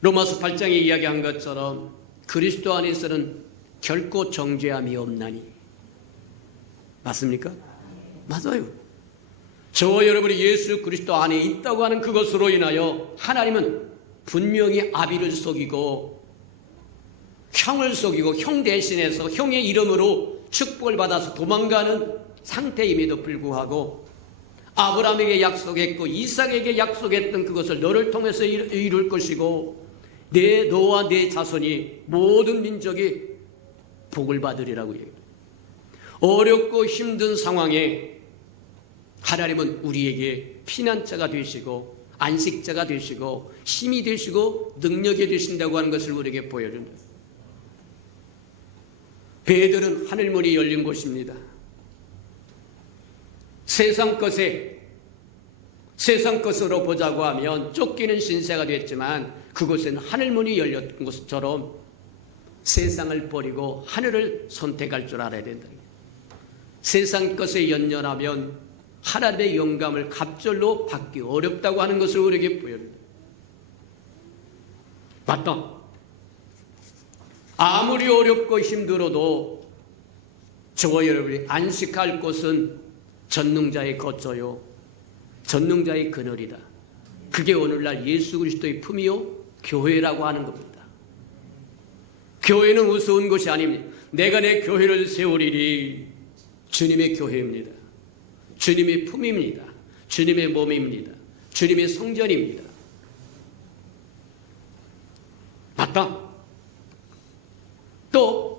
로마서 8장에 이야기한 것처럼 그리스도 안에서는 결코 정죄함이 없나니. 맞습니까? 맞아요. 저와 여러분이 예수 그리스도 안에 있다고 하는 그것으로 인하여 하나님은 분명히 아비를 속이고 형을 속이고 형 대신해서 형의 이름으로 축복을 받아서 도망가는 상태임에도 불구하고 아브라함에게 약속했고 이삭에게 약속했던 그것을 너를 통해서 이룰 것이고 너와 내 자손이 모든 민족이 복을 받으리라고 얘기합니다. 어렵고 힘든 상황에 하나님은 우리에게 피난처가 되시고 안식자가 되시고 힘이 되시고 능력이 되신다고 하는 것을 우리에게 보여준다. 베들은 하늘문이 열린 곳입니다. 세상 것으로 보자고 하면 쫓기는 신세가 됐지만 그곳에는 하늘문이 열렸던 것처럼 세상을 버리고 하늘을 선택할 줄 알아야 된다. 세상 것에 연연하면 하나님의 영감을 갑절로 받기 어렵다고 하는 것을 우리에게 보여줍니다. 맞다. 아무리 어렵고 힘들어도 저와 여러분이 안식할 곳은 전능자의 거처요 전능자의 그늘이다. 그게 오늘날 예수 그리스도의 품이요 교회라고 하는 겁니다. 교회는 우스운 것이 아닙니다. 내가 내 교회를 세우리니 주님의 교회입니다. 주님의 품입니다. 주님의 몸입니다. 주님의 성전입니다. 맞다. 또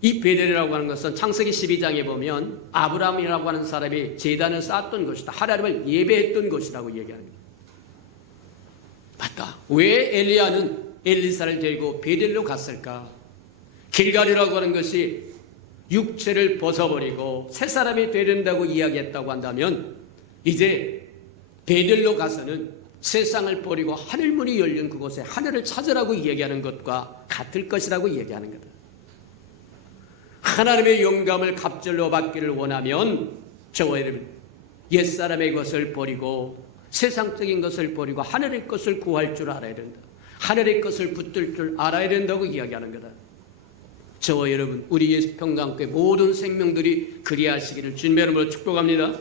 이 베델이라고 하는 것은 창세기 12장에 보면 아브라함이라고 하는 사람이 제단을 쌓았던 것이다. 하나님을 예배했던 것이라고 얘기합니다. 맞다. 왜 엘리야는 엘리사를 데리고 베델로 갔을까? 길갈이라고 하는 것이 육체를 벗어버리고 새 사람이 되야 된다고 이야기했다고 한다면 이제 베델로 가서는 세상을 버리고 하늘문이 열린 그곳에 하늘을 찾으라고 얘기하는 것과 같을 것이라고 얘기하는 거다. 하나님의 영감을 갑절로 받기를 원하면 저와 여러분 옛사람의 것을 버리고 세상적인 것을 버리고 하늘의 것을 구할 줄 알아야 된다. 하늘의 것을 붙들 줄 알아야 된다고 이야기하는 거다. 저와 여러분 우리 예수 평강교회 모든 생명들이 그리하시기를 주님의 이름으로 축복합니다.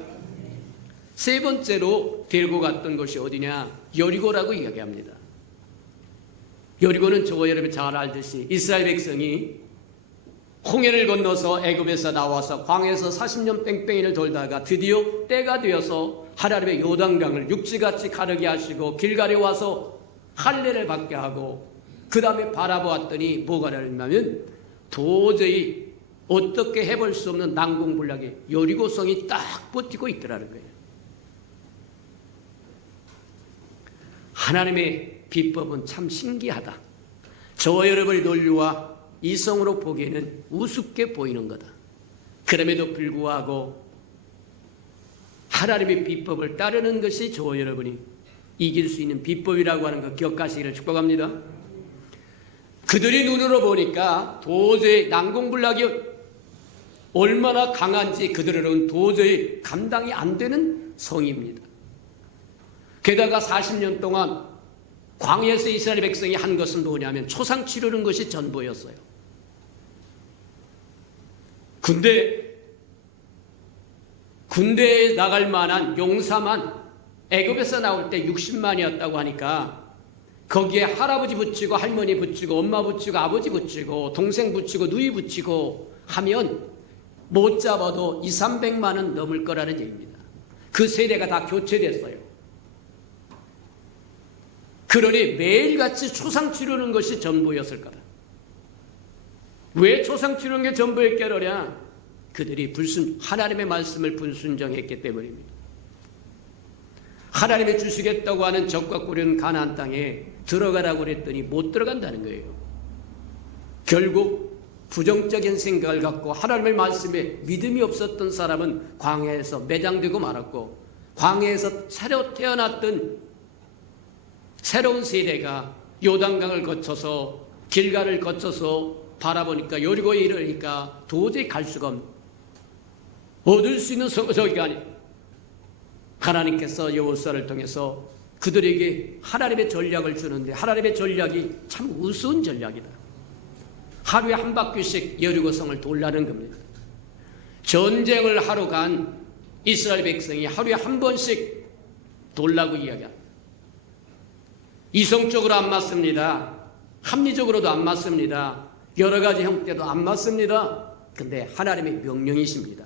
세 번째로 데리고 갔던 곳이 어디냐? 여리고라고 이야기합니다. 여리고는 저와 여러분 잘 알듯이 이스라엘 백성이 홍해를 건너서 애굽에서 나와서 광야에서 40년 뺑뺑이를 돌다가 드디어 때가 되어서 하나님의 요단강을 육지같이 가르게 하시고 길갈에 와서 할례를 받게 하고 그 다음에 바라보았더니 뭐가 나냐면 도저히 어떻게 해볼 수 없는 난공불락의 여리고성이 딱 버티고 있더라는 거예요. 하나님의 비법은 참 신기하다. 저와 여러분의 논리와 이성으로 보기에는 우습게 보이는 거다. 그럼에도 불구하고 하나님의 비법을 따르는 것이 저와 여러분이 이길 수 있는 비법이라고 하는 것 기억하시기를 축복합니다. 그들이 눈으로 보니까 도저히 난공불락이 얼마나 강한지 그들은 도저히 감당이 안 되는 성입니다. 게다가 40년 동안 광야에서 이스라엘 백성이 한 것은 뭐냐면 초상 치르는 것이 전부였어요. 군대에 나갈 만한 용사만 애굽에서 나올 때 60만이었다고 하니까 거기에 할아버지 붙이고 할머니 붙이고 엄마 붙이고 아버지 붙이고 동생 붙이고 누이 붙이고 하면 못 잡아도 200~300만은 넘을 거라는 얘기입니다. 그 세대가 다 교체됐어요. 그러니 매일같이 초상 치르는 것이 전부였을 거다. 왜 초상 치르는 게 전부였겠느냐? 그들이 하나님의 말씀을 불순종했기 때문입니다. 하나님이 주시겠다고 하는 적과 꾸려는 가나안 땅에 들어가라고 그랬더니 못 들어간다는 거예요. 결국 부정적인 생각을 갖고 하나님의 말씀에 믿음이 없었던 사람은 광야에서 매장되고 말았고, 광야에서 새로 태어났던 새로운 세대가 요단강을 거쳐서 길가를 거쳐서 바라보니까 여리고에 이르니까 도저히 갈 수가 없는, 얻을 수 있는 저기가 아니, 하나님께서 여호수아를 통해서 그들에게 하나님의 전략을 주는데, 하나님의 전략이 참 우스운 전략이다. 하루에 한 바퀴씩 여리고성을 돌라는 겁니다. 전쟁을 하러 간 이스라엘 백성이 하루에 한 번씩 돌라고 이야기합니다. 이성적으로 안 맞습니다. 합리적으로도 안 맞습니다. 여러 가지 형태도 안 맞습니다. 근데 하나님의 명령이십니다.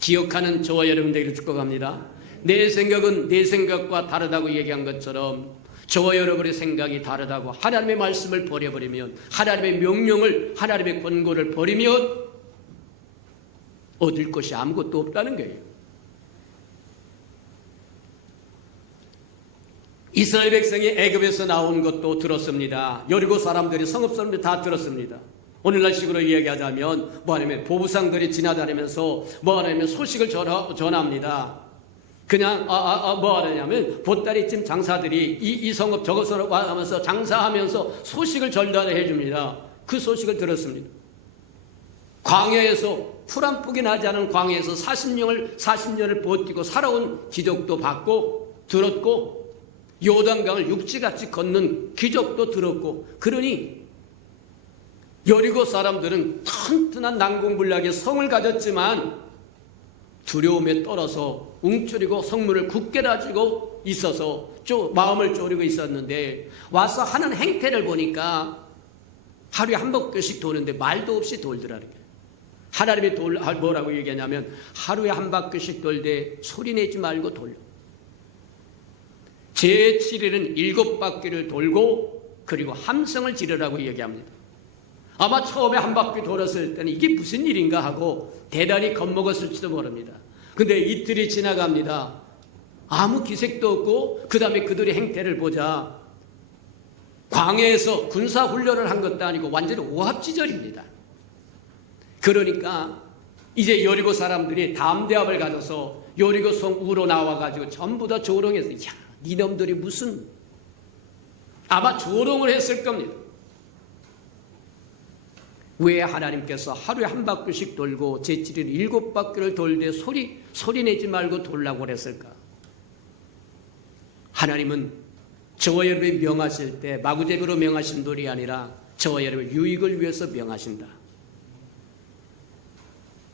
기억하는 저와 여러분들에게 축복합니다. 내 생각은 내 생각과 다르다고 얘기한 것처럼 저와 여러분의 생각이 다르다고 하나님의 말씀을 버려버리면, 하나님의 명령을, 하나님의 권고를 버리면 얻을 것이 아무것도 없다는 거예요. 이스라엘 백성이 애굽에서 나온 것도 들었습니다. 여리고 사람들이, 성읍 사람들이 다 들었습니다. 오늘날 식으로 이야기하자면 뭐하냐면 보부상들이 지나다니면서 뭐하냐면 소식을 전합니다. 그냥 뭐하냐면 보따리찜 장사들이 이 성읍 저거 성읍 와가면서 장사하면서 소식을 전달해 줍니다. 그 소식을 들었습니다. 광야에서 풀 한 폭이 나지 않은 광야에서 40년을 버티고 살아온 기적도 받고 들었고, 요단강을 육지같이 걷는 기적도 들었고, 그러니 여리고 사람들은 튼튼한 난공불락의 성을 가졌지만 두려움에 떨어서 움츠리고 성문을 굳게 다지고 있어서 마음을 졸이고 있었는데, 와서 하는 행태를 보니까 하루에 한 바퀴씩 도는데 말도 없이 돌더라는 거예요. 하나님이 뭐라고 얘기하냐면 하루에 한 바퀴씩 돌되 소리 내지 말고 돌려. 제7일은 7바퀴를 돌고 그리고 함성을 지르라고 얘기합니다. 아마 처음에 한 바퀴 돌았을 때는 이게 무슨 일인가 하고 대단히 겁먹었을지도 모릅니다. 근데 이틀이 지나갑니다. 아무 기색도 없고, 그 다음에 그들의 행태를 보자 광야에서 군사훈련을 한 것도 아니고 완전히 오합지졸입니다. 그러니까 이제 여리고 사람들이 담대함을 가져서 여리고 성으로 나와가지고 전부 다 조롱해서, 야, 니놈들이 무슨, 아마 조롱을 했을 겁니다. 왜 하나님께서 하루에 한 바퀴씩 돌고 제7일 7바퀴를 돌되 소리 내지 말고 돌라고 그랬을까? 하나님은 저와 여러분이 명하실 때 마구잡이로 명하신 분이 아니라 저와 여러분의 유익을 위해서 명하신다.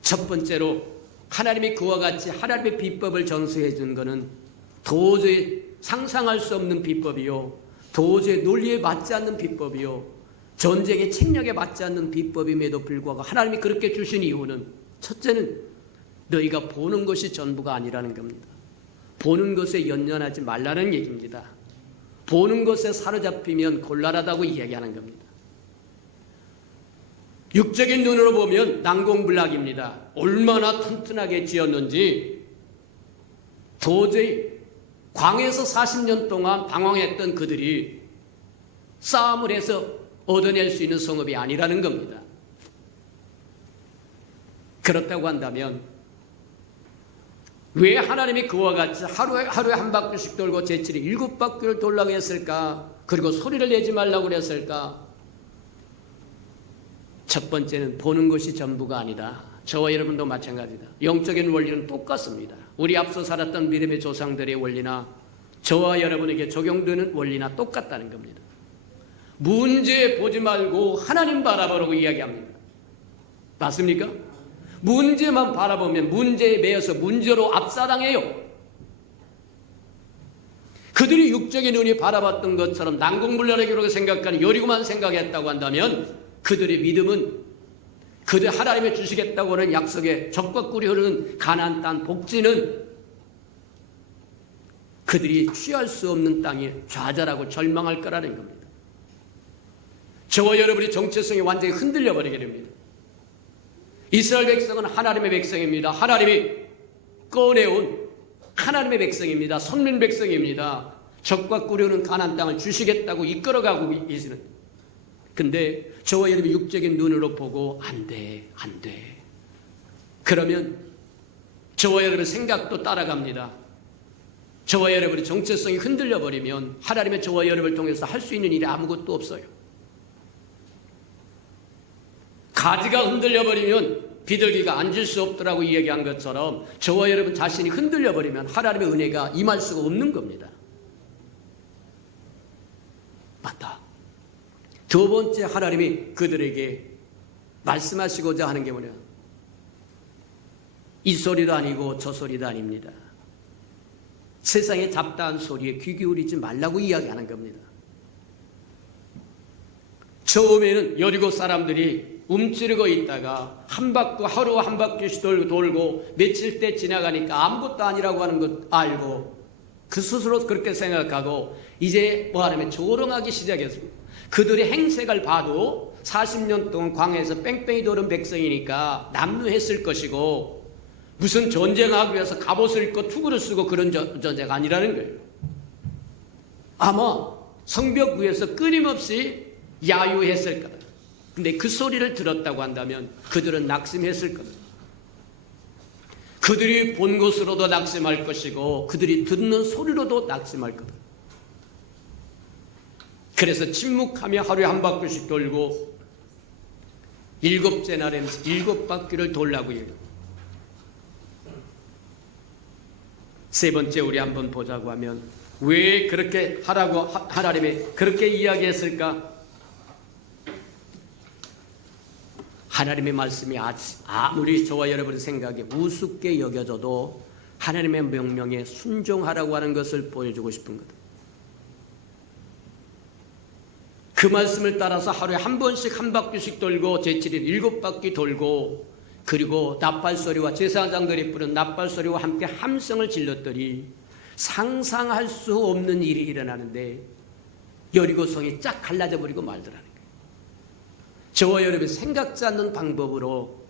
첫 번째로 하나님이 그와 같이 하나님의 비법을 전수해 준 것은 도저히 상상할 수 없는 비법이요, 도저히 논리에 맞지 않는 비법이요, 전쟁의 책략에 맞지 않는 비법임에도 불구하고 하나님이 그렇게 주신 이유는, 첫째는 너희가 보는 것이 전부가 아니라는 겁니다. 보는 것에 연연하지 말라는 얘기입니다. 보는 것에 사로잡히면 곤란하다고 이야기하는 겁니다. 육적인 눈으로 보면 난공불락입니다. 얼마나 튼튼하게 지었는지 도저히 광야에서 40년 동안 방황했던 그들이 싸움을 해서 얻어낼 수 있는 성읍이 아니라는 겁니다. 그렇다고 한다면 왜 하나님이 그와 같이 하루에 한 바퀴씩 돌고 제7일 7바퀴를 돌라고 했을까? 그리고 소리를 내지 말라고 그랬을까? 첫 번째는 보는 것이 전부가 아니다. 저와 여러분도 마찬가지다. 영적인 원리는 똑같습니다. 우리 앞서 살았던 믿음의 조상들의 원리나 저와 여러분에게 적용되는 원리나 똑같다는 겁니다. 문제 보지 말고 하나님 바라보라고 이야기합니다. 맞습니까? 문제만 바라보면 문제에 매여서 문제로 압사당해요. 그들이 육적인 눈이 바라봤던 것처럼 난공불락이라고 생각하는 여리고만 생각했다고 한다면 그들의 믿음은 그들 하나님이 주시겠다고 하는 약속에 적과 꿀이 흐르는 가나안 땅 복지는 그들이 취할 수 없는 땅에 좌절하고 절망할 거라는 겁니다. 저와 여러분의 정체성이 완전히 흔들려 버리게 됩니다. 이스라엘 백성은 하나님의 백성입니다. 하나님이 꺼내온 하나님의 백성입니다. 선민 백성입니다. 적과 꾸려는 가나안 땅을 주시겠다고 이끌어가고 계시는. 근데 저와 여러분이 육적인 눈으로 보고 안 돼. 그러면 저와 여러분의 생각도 따라갑니다. 저와 여러분의 정체성이 흔들려 버리면 하나님의 저와 여러분을 통해서 할 수 있는 일이 아무것도 없어요. 가지가 흔들려 버리면 비둘기가 앉을 수 없더라고 이야기한 것처럼 저와 여러분 자신이 흔들려 버리면 하나님의 은혜가 임할 수가 없는 겁니다. 맞다. 두 번째 하나님이 그들에게 말씀하시고자 하는 게 뭐냐? 이 소리도 아니고 저 소리도 아닙니다. 세상의 잡다한 소리에 귀 기울이지 말라고 이야기하는 겁니다. 처음에는 여리고 사람들이 움츠리고 있다가 하루 한 바퀴씩 돌고 며칠 때 지나가니까 아무것도 아니라고 하는 것 알고 그 스스로 그렇게 생각하고 이제 뭐 하냐면 조롱하기 시작했습니다. 그들의 행색을 봐도 40년 동안 광야에서 뺑뺑이 도는 백성이니까 남루했을 것이고 무슨 전쟁하기 위해서 갑옷을 입고 투구를 쓰고 그런 전쟁가 아니라는 거예요. 아마 성벽 위에서 끊임없이 야유했을 거다. 근데 그 소리를 들었다고 한다면 그들은 낙심했을 거다. 그들이 본 것으로도 낙심할 것이고 그들이 듣는 소리로도 낙심할 거다. 그래서 침묵하며 하루에 한 바퀴씩 돌고 일곱째 날에는 7바퀴를 돌라고 해요. 세 번째 우리 한번 보자고 하면 왜 그렇게 하라고 하나님이 그렇게 이야기했을까? 하나님의 말씀이 아무리 저와 여러분 생각에 우습게 여겨져도 하나님의 명령에 순종하라고 하는 것을 보여주고 싶은 거다. 그 말씀을 따라서 하루에 한 번씩 한 바퀴씩 돌고 제7일 7바퀴 돌고 그리고 나팔소리와 제사장들이 부른 나팔소리와 함께 함성을 질렀더니 상상할 수 없는 일이 일어나는데 여리고성이 쫙 갈라져 버리고 말더라는 거예요. 저와 여러분이 생각지 않는 방법으로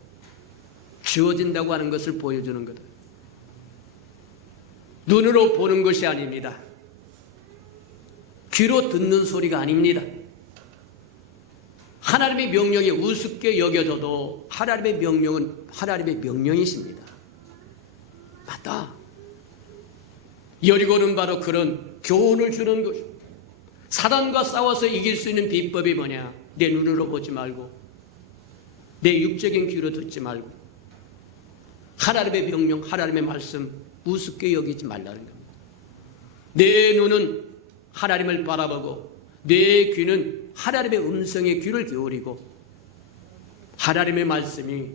주어진다고 하는 것을 보여주는 거다. 눈으로 보는 것이 아닙니다. 귀로 듣는 소리가 아닙니다. 하나님의 명령이 우습게 여겨져도 하나님의 명령은 하나님의 명령이십니다. 맞다. 여리고는 바로 그런 교훈을 주는 것이고 사단과 싸워서 이길 수 있는 비법이 뭐냐? 내 눈으로 보지 말고 내 육적인 귀로 듣지 말고 하나님의 명령, 하나님의 말씀 우습게 여기지 말라는 겁니다. 내 눈은 하나님을 바라보고 내 귀는 하나님의 음성에 귀를 기울이고 하나님의 말씀이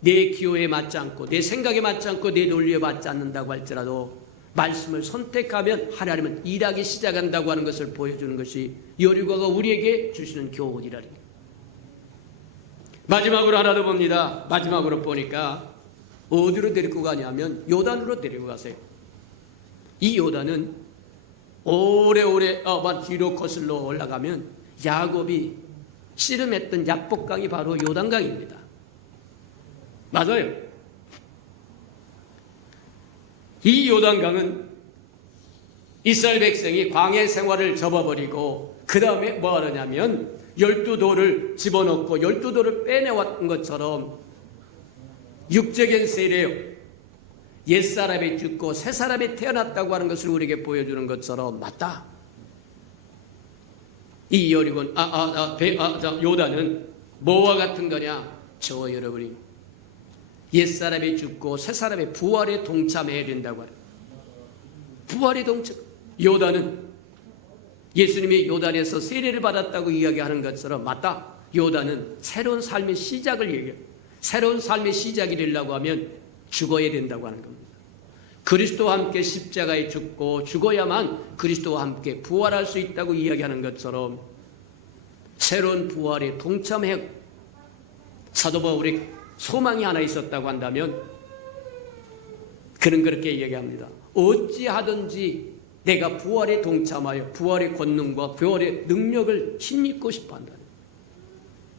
내 기호에 맞지 않고 내 생각에 맞지 않고 내 논리에 맞지 않는다고 할지라도 말씀을 선택하면 하나님은 일하기 시작한다고 하는 것을 보여주는 것이 여리고가 우리에게 주시는 교훈이라는 거예요. 마지막으로 하나 더 봅니다. 마지막으로 보니까 어디로 데리고 가냐면 요단으로 데리고 가세요. 이 요단은 오래오래 뒤로 거슬러 올라가면 야곱이 씨름했던 야복강이 바로 요단강입니다. 맞아요. 이 요단강은 이스라엘 백성이 광야 생활을 접어버리고 그 다음에 뭐 하느냐면 12돌을 집어넣고 12돌을 빼내왔던 것처럼 육적인 세례요. 옛사람이 죽고 새사람이 태어났다고 하는 것을 우리에게 보여주는 것처럼 맞다. 이 여리고는 요단은 뭐와 같은 거냐? 저와 여러분이 옛사람이 죽고 새사람의 부활에 동참해야 된다고 하는 부활에 동참. 요단은 예수님이 요단에서 세례를 받았다고 이야기하는 것처럼 맞다. 요단은 새로운 삶의 시작을 얘기해요. 새로운 삶의 시작이 되려고 하면 죽어야 된다고 하는 겁니다. 그리스도와 함께 십자가에 죽고 죽어야만 그리스도와 함께 부활할 수 있다고 이야기하는 것처럼 새로운 부활에 동참해 사도 바울이 소망이 하나 있었다고 한다면 그는 그렇게 이야기합니다. 어찌하든지 내가 부활에 동참하여 부활의 권능과 부활의 능력을 힘입고 싶어 한다.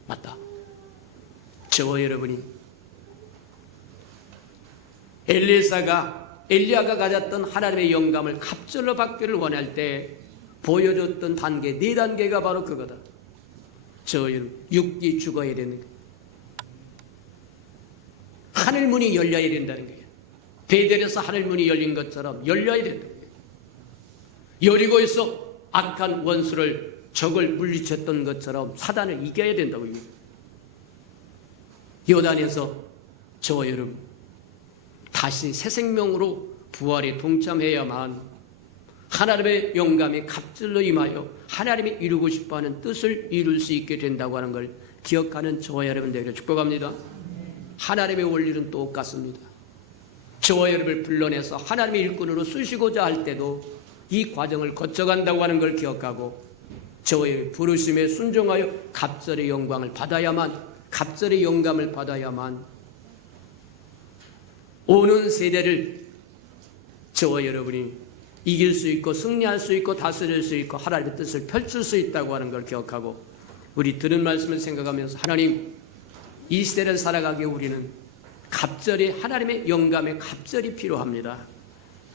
맞다. 저와 여러분이 엘리야가 가졌던 하나님의 영감을 갑절로 받기를 원할 때 보여줬던 단계, 4단계가 바로 그거다. 저와 여러분, 육기 죽어야 되는 거예요. 하늘문이 열려야 된다는 거예요. 베델에서 하늘문이 열린 것처럼 열려야 된다는 거예요. 여리고에서 악한 원수를 적을 물리쳤던 것처럼 사단을 이겨야 된다고 합니다. 요단에서 저와 여러분 다시 새 생명으로 부활에 동참해야만 하나님의 영감이 갑절로 임하여 하나님이 이루고 싶어하는 뜻을 이룰 수 있게 된다고 하는 걸 기억하는 저와 여러분들에게 축복합니다. 하나님의 원리는 똑같습니다. 저와 여러분을 불러내서 하나님의 일꾼으로 쓰시고자 할 때도 이 과정을 거쳐간다고 하는 걸 기억하고 저의 부르심에 순종하여 갑절의 영광을 받아야만, 갑절의 영감을 받아야만 오는 세대를 저와 여러분이 이길 수 있고 승리할 수 있고 다스릴 수 있고 하나님의 뜻을 펼칠 수 있다고 하는 걸 기억하고 우리 들은 말씀을 생각하면서 하나님, 이 시대를 살아가기에 우리는 갑절이, 하나님의 영감의 갑절이 필요합니다.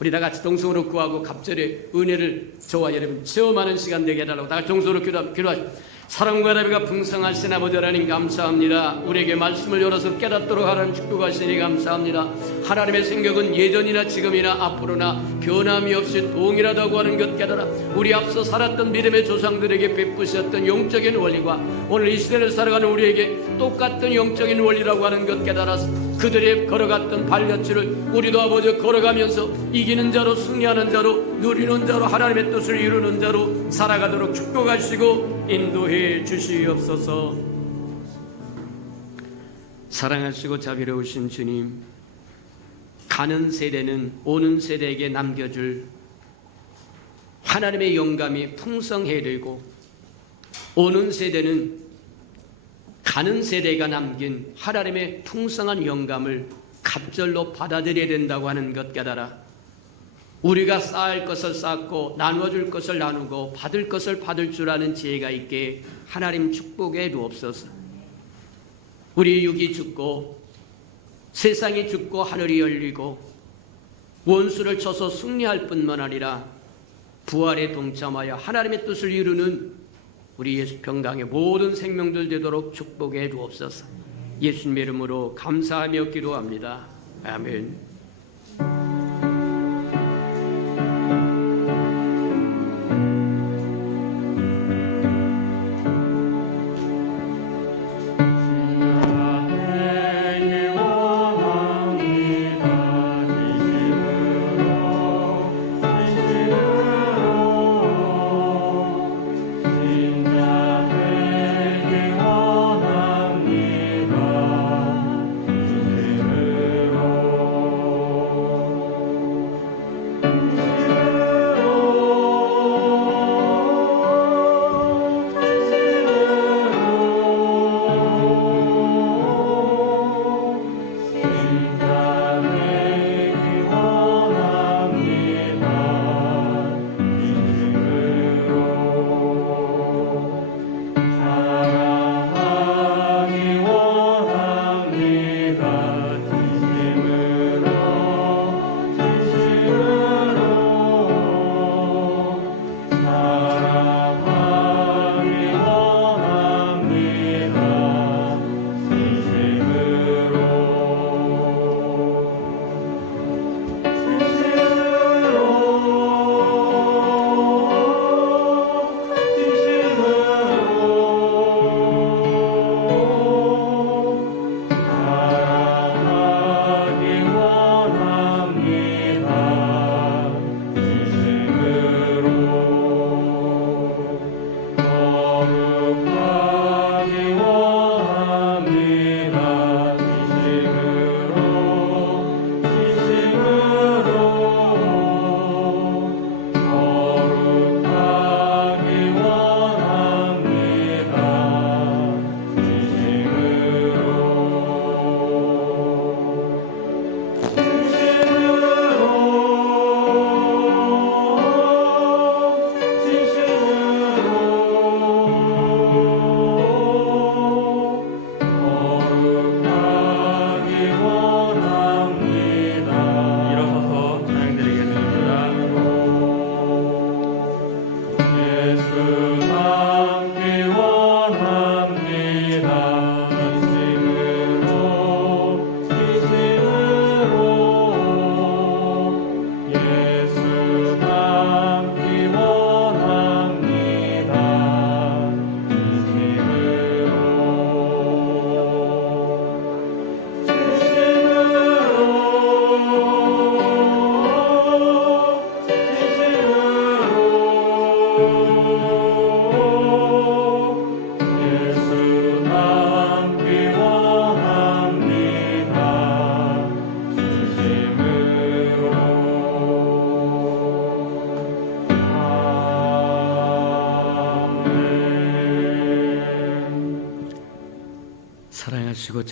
우리 다 같이 동성으로 구하고 갑절의 은혜를 저와 여러분 체험하는 시간 되게 해달라고 다 같이 동성으로 기도하십시오. 사랑과 나비가 풍성하신 아버지 하나님 감사합니다. 우리에게 말씀을 열어서 깨닫도록 하라는 축복하시니 감사합니다. 하나님의 생각은 예전이나 지금이나 앞으로나 변함이 없이 동일하다고 하는 것 깨달아 우리 앞서 살았던 믿음의 조상들에게 베푸셨던 영적인 원리가 오늘 이 시대를 살아가는 우리에게 똑같은 영적인 원리라고 하는 것 깨달아서 그들이 걸어갔던 발자취를 우리도 아버지 걸어가면서 이기는 자로, 승리하는 자로, 누리는 자로, 하나님의 뜻을 이루는 자로 살아가도록 축복하시고 인도해 주시옵소서. 사랑하시고 자비로우신 주님, 가는 세대는 오는 세대에게 남겨줄 하나님의 영감이 풍성해야 되고 오는 세대는 가는 세대가 남긴 하나님의 풍성한 영감을 갑절로 받아들여야 된다고 하는 것 깨달아 우리가 쌓을 것을 쌓고 나누어줄 것을 나누고 받을 것을 받을 줄 아는 지혜가 있게 하나님 축복해 주옵소서. 우리 육이 죽고 세상이 죽고 하늘이 열리고 원수를 쳐서 승리할 뿐만 아니라 부활에 동참하여 하나님의 뜻을 이루는 우리 예수 평강의 모든 생명들 되도록 축복해 주옵소서. 예수님의 이름으로 감사하며 기도합니다. 아멘.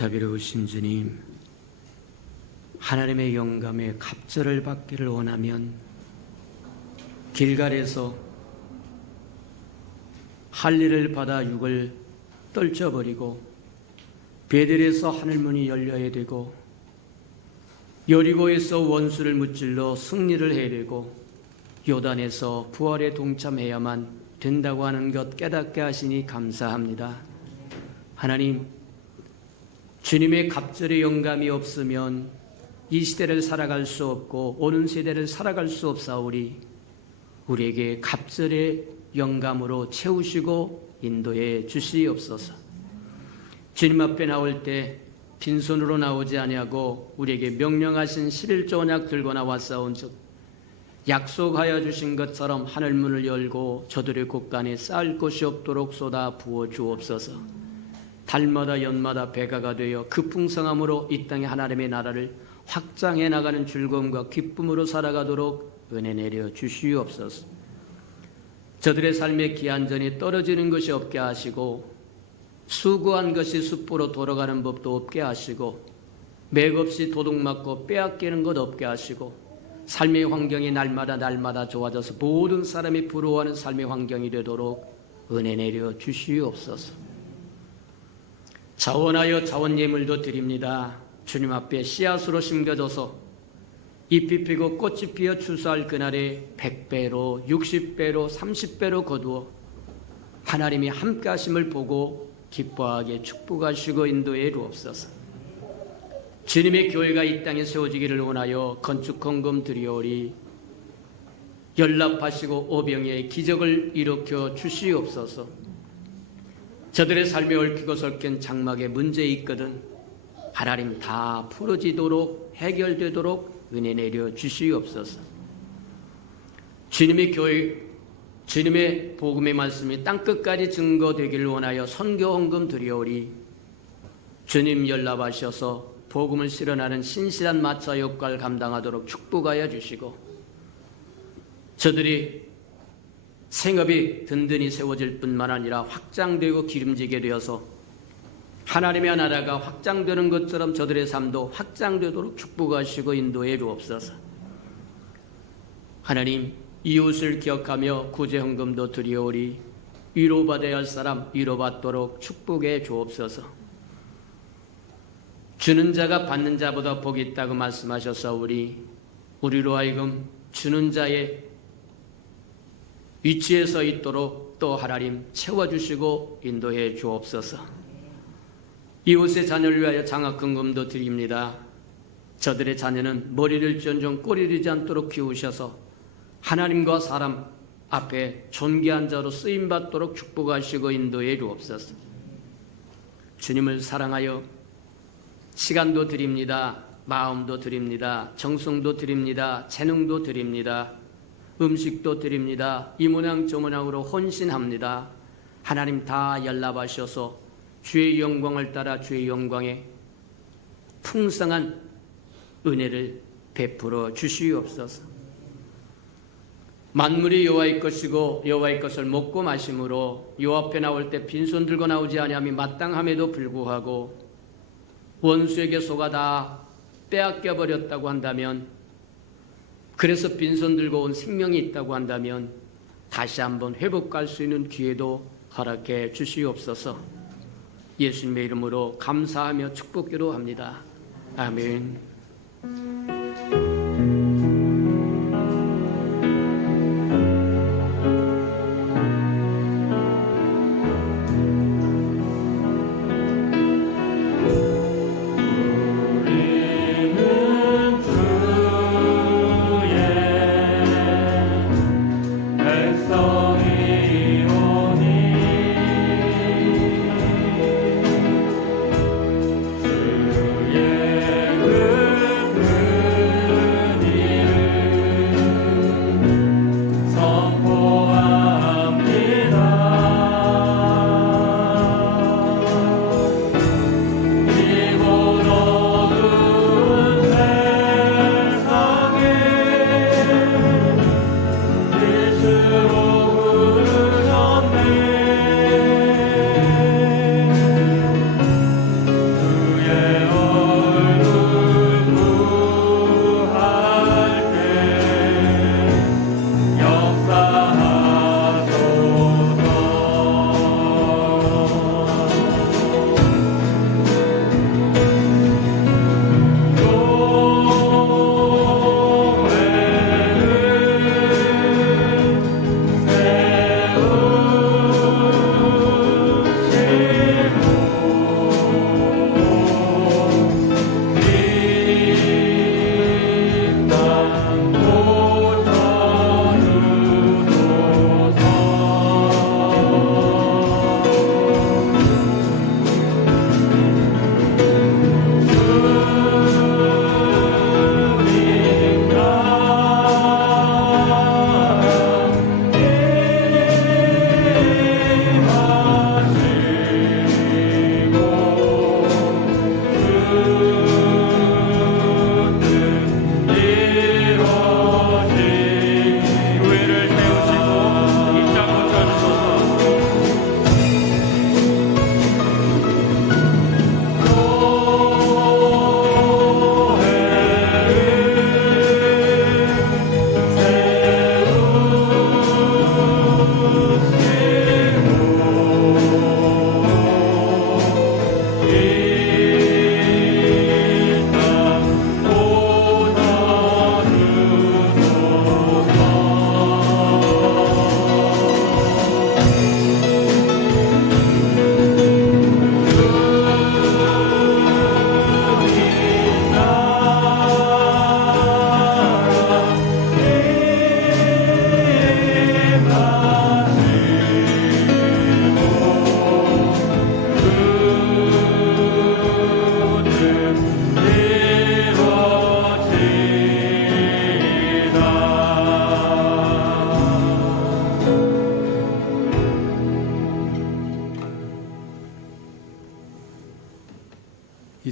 자비로우신 주님, 하나님의 영감에 갑절을 받기를 원하면 길갈에서 할례를 받아 육을 떨쳐버리고 베델에서 하늘문이 열려야 되고 여리고에서 원수를 무찔러 승리를 해야 되고 요단에서 부활에 동참해야만 된다고 하는 것 깨닫게 하시니 감사합니다. 하나님, 주님의 갑절의 영감이 없으면 이 시대를 살아갈 수 없고 오는 세대를 살아갈 수 없사오니 우리에게 갑절의 영감으로 채우시고 인도해 주시옵소서. 주님 앞에 나올 때 빈손으로 나오지 아니하고 우리에게 명령하신 11조 언약 들고 나왔사온즉 약속하여 주신 것처럼 하늘문을 열고 저들의 곳간에 쌓을 곳이 없도록 쏟아 부어 주옵소서. 달마다 연마다 배가가 되어 그 풍성함으로 이 땅의 하나님의 나라를 확장해 나가는 즐거움과 기쁨으로 살아가도록 은혜 내려 주시옵소서. 저들의 삶의 기한전이 떨어지는 것이 없게 하시고 수고한 것이 숲으로 돌아가는 법도 없게 하시고 맥없이 도둑맞고 빼앗기는 것 없게 하시고 삶의 환경이 날마다 좋아져서 모든 사람이 부러워하는 삶의 환경이 되도록 은혜 내려 주시옵소서. 자원하여 자원 예물도 드립니다. 주님 앞에 씨앗으로 심겨져서 잎이 피고 꽃이 피어 추수할 그날에 100배로 60배로 30배로 거두어 하나님이 함께 하심을 보고 기뻐하게 축복하시고 인도해 주옵소서. 주님의 교회가 이 땅에 세워지기를 원하여 건축 헌금 드리오리 연락하시고 오병의 기적을 일으켜 주시옵소서. 저들의 삶에 얽히고 설킨 장막에 문제 있거든 하나님 다 풀어지도록 해결되도록 은혜 내려 주시옵소서. 주님의 교회, 주님의 복음의 말씀이 땅끝까지 증거되기를 원하여 선교 헌금 드리오리 주님 연락하셔서 복음을 실현하는 신실한 마차 역할을 감당하도록 축복하여 주시고 저들이 생업이 든든히 세워질 뿐만 아니라 확장되고 기름지게 되어서 하나님의 나라가 확장되는 것처럼 저들의 삶도 확장되도록 축복하시고 인도해 주옵소서. 하나님, 이웃을 기억하며 구제헌금도 드리오리 위로받아야 할 사람 위로받도록 축복해 주옵소서. 주는 자가 받는 자보다 복이 있다고 말씀하셨사오니 우리로 하여금 주는 자의 위치에 서 있도록 또 하나님 채워주시고 인도해 주옵소서. 이웃의 자녀를 위하여 장학금도 드립니다. 저들의 자녀는 머리를 쫀쫀 꼬리를 이지 않도록 키우셔서 하나님과 사람 앞에 존귀한 자로 쓰임받도록 축복하시고 인도해 주옵소서. 주님을 사랑하여 시간도 드립니다. 마음도 드립니다. 정성도 드립니다. 재능도 드립니다. 음식도 드립니다. 이 모양 저 모양으로 헌신합니다. 하나님 다 연락하셔서 주의 영광을 따라 주의 영광에 풍성한 은혜를 베풀어 주시옵소서. 만물이 여호와의 것이고 여호와의 것을 먹고 마심으로 여호와 앞에 나올 때 빈손 들고 나오지 아니함이 마땅함에도 불구하고 원수에게 속아 다 빼앗겨 버렸다고 한다면, 그래서 빈손 들고 온 생명이 있다고 한다면 다시 한번 회복할 수 있는 기회도 허락해 주시옵소서. 예수님의 이름으로 감사하며 축복기도 합니다. 아멘.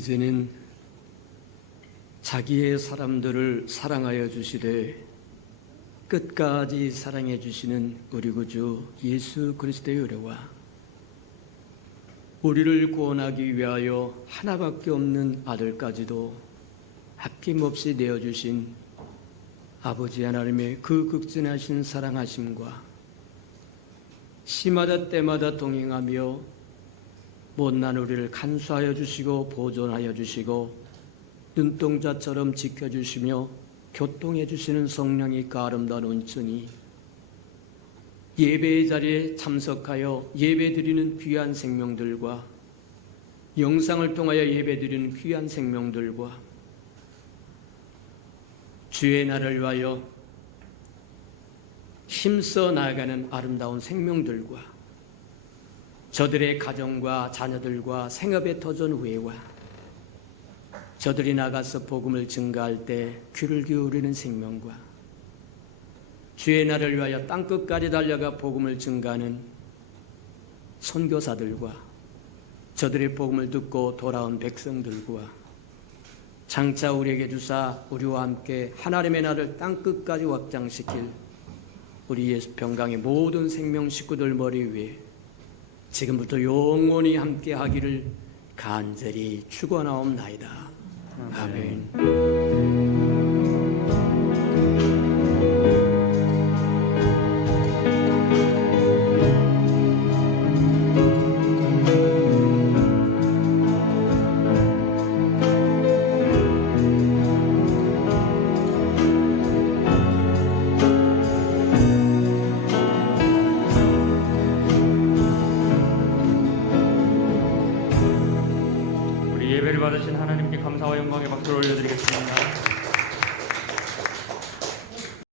이제는 자기의 사람들을 사랑하여 주시되 끝까지 사랑해 주시는 우리 구주 예수 그리스도의 은혜와 우리를 구원하기 위하여 하나밖에 없는 아들까지도 아낌없이 내어주신 아버지 하나님의 그 극진하신 사랑하심과 시마다 때마다 동행하며 못난 우리를 간수하여 주시고 보존하여 주시고 눈동자처럼 지켜주시며 교통해 주시는 성령이 그 아름다운 온천이 예배의 자리에 참석하여 예배드리는 귀한 생명들과 영상을 통하여 예배드리는 귀한 생명들과 주의 날을 위하여 힘써 나아가는 아름다운 생명들과 저들의 가정과 자녀들과 생업의 터전 외와 저들이 나가서 복음을 증가할 때 귀를 기울이는 생명과 주의 날을 위하여 땅끝까지 달려가 복음을 증가하는 선교사들과 저들의 복음을 듣고 돌아온 백성들과 장차 우리에게 주사 우리와 함께 하나님의 나라를 땅끝까지 확장시킬 우리 예수 평강의 모든 생명 식구들 머리 위에 지금부터 영원히 함께 하기를 간절히 축원하옵나이다. 아멘. 우리 예배를 받으신 하나님께 감사와 영광의 박수를 올려드리겠습니다.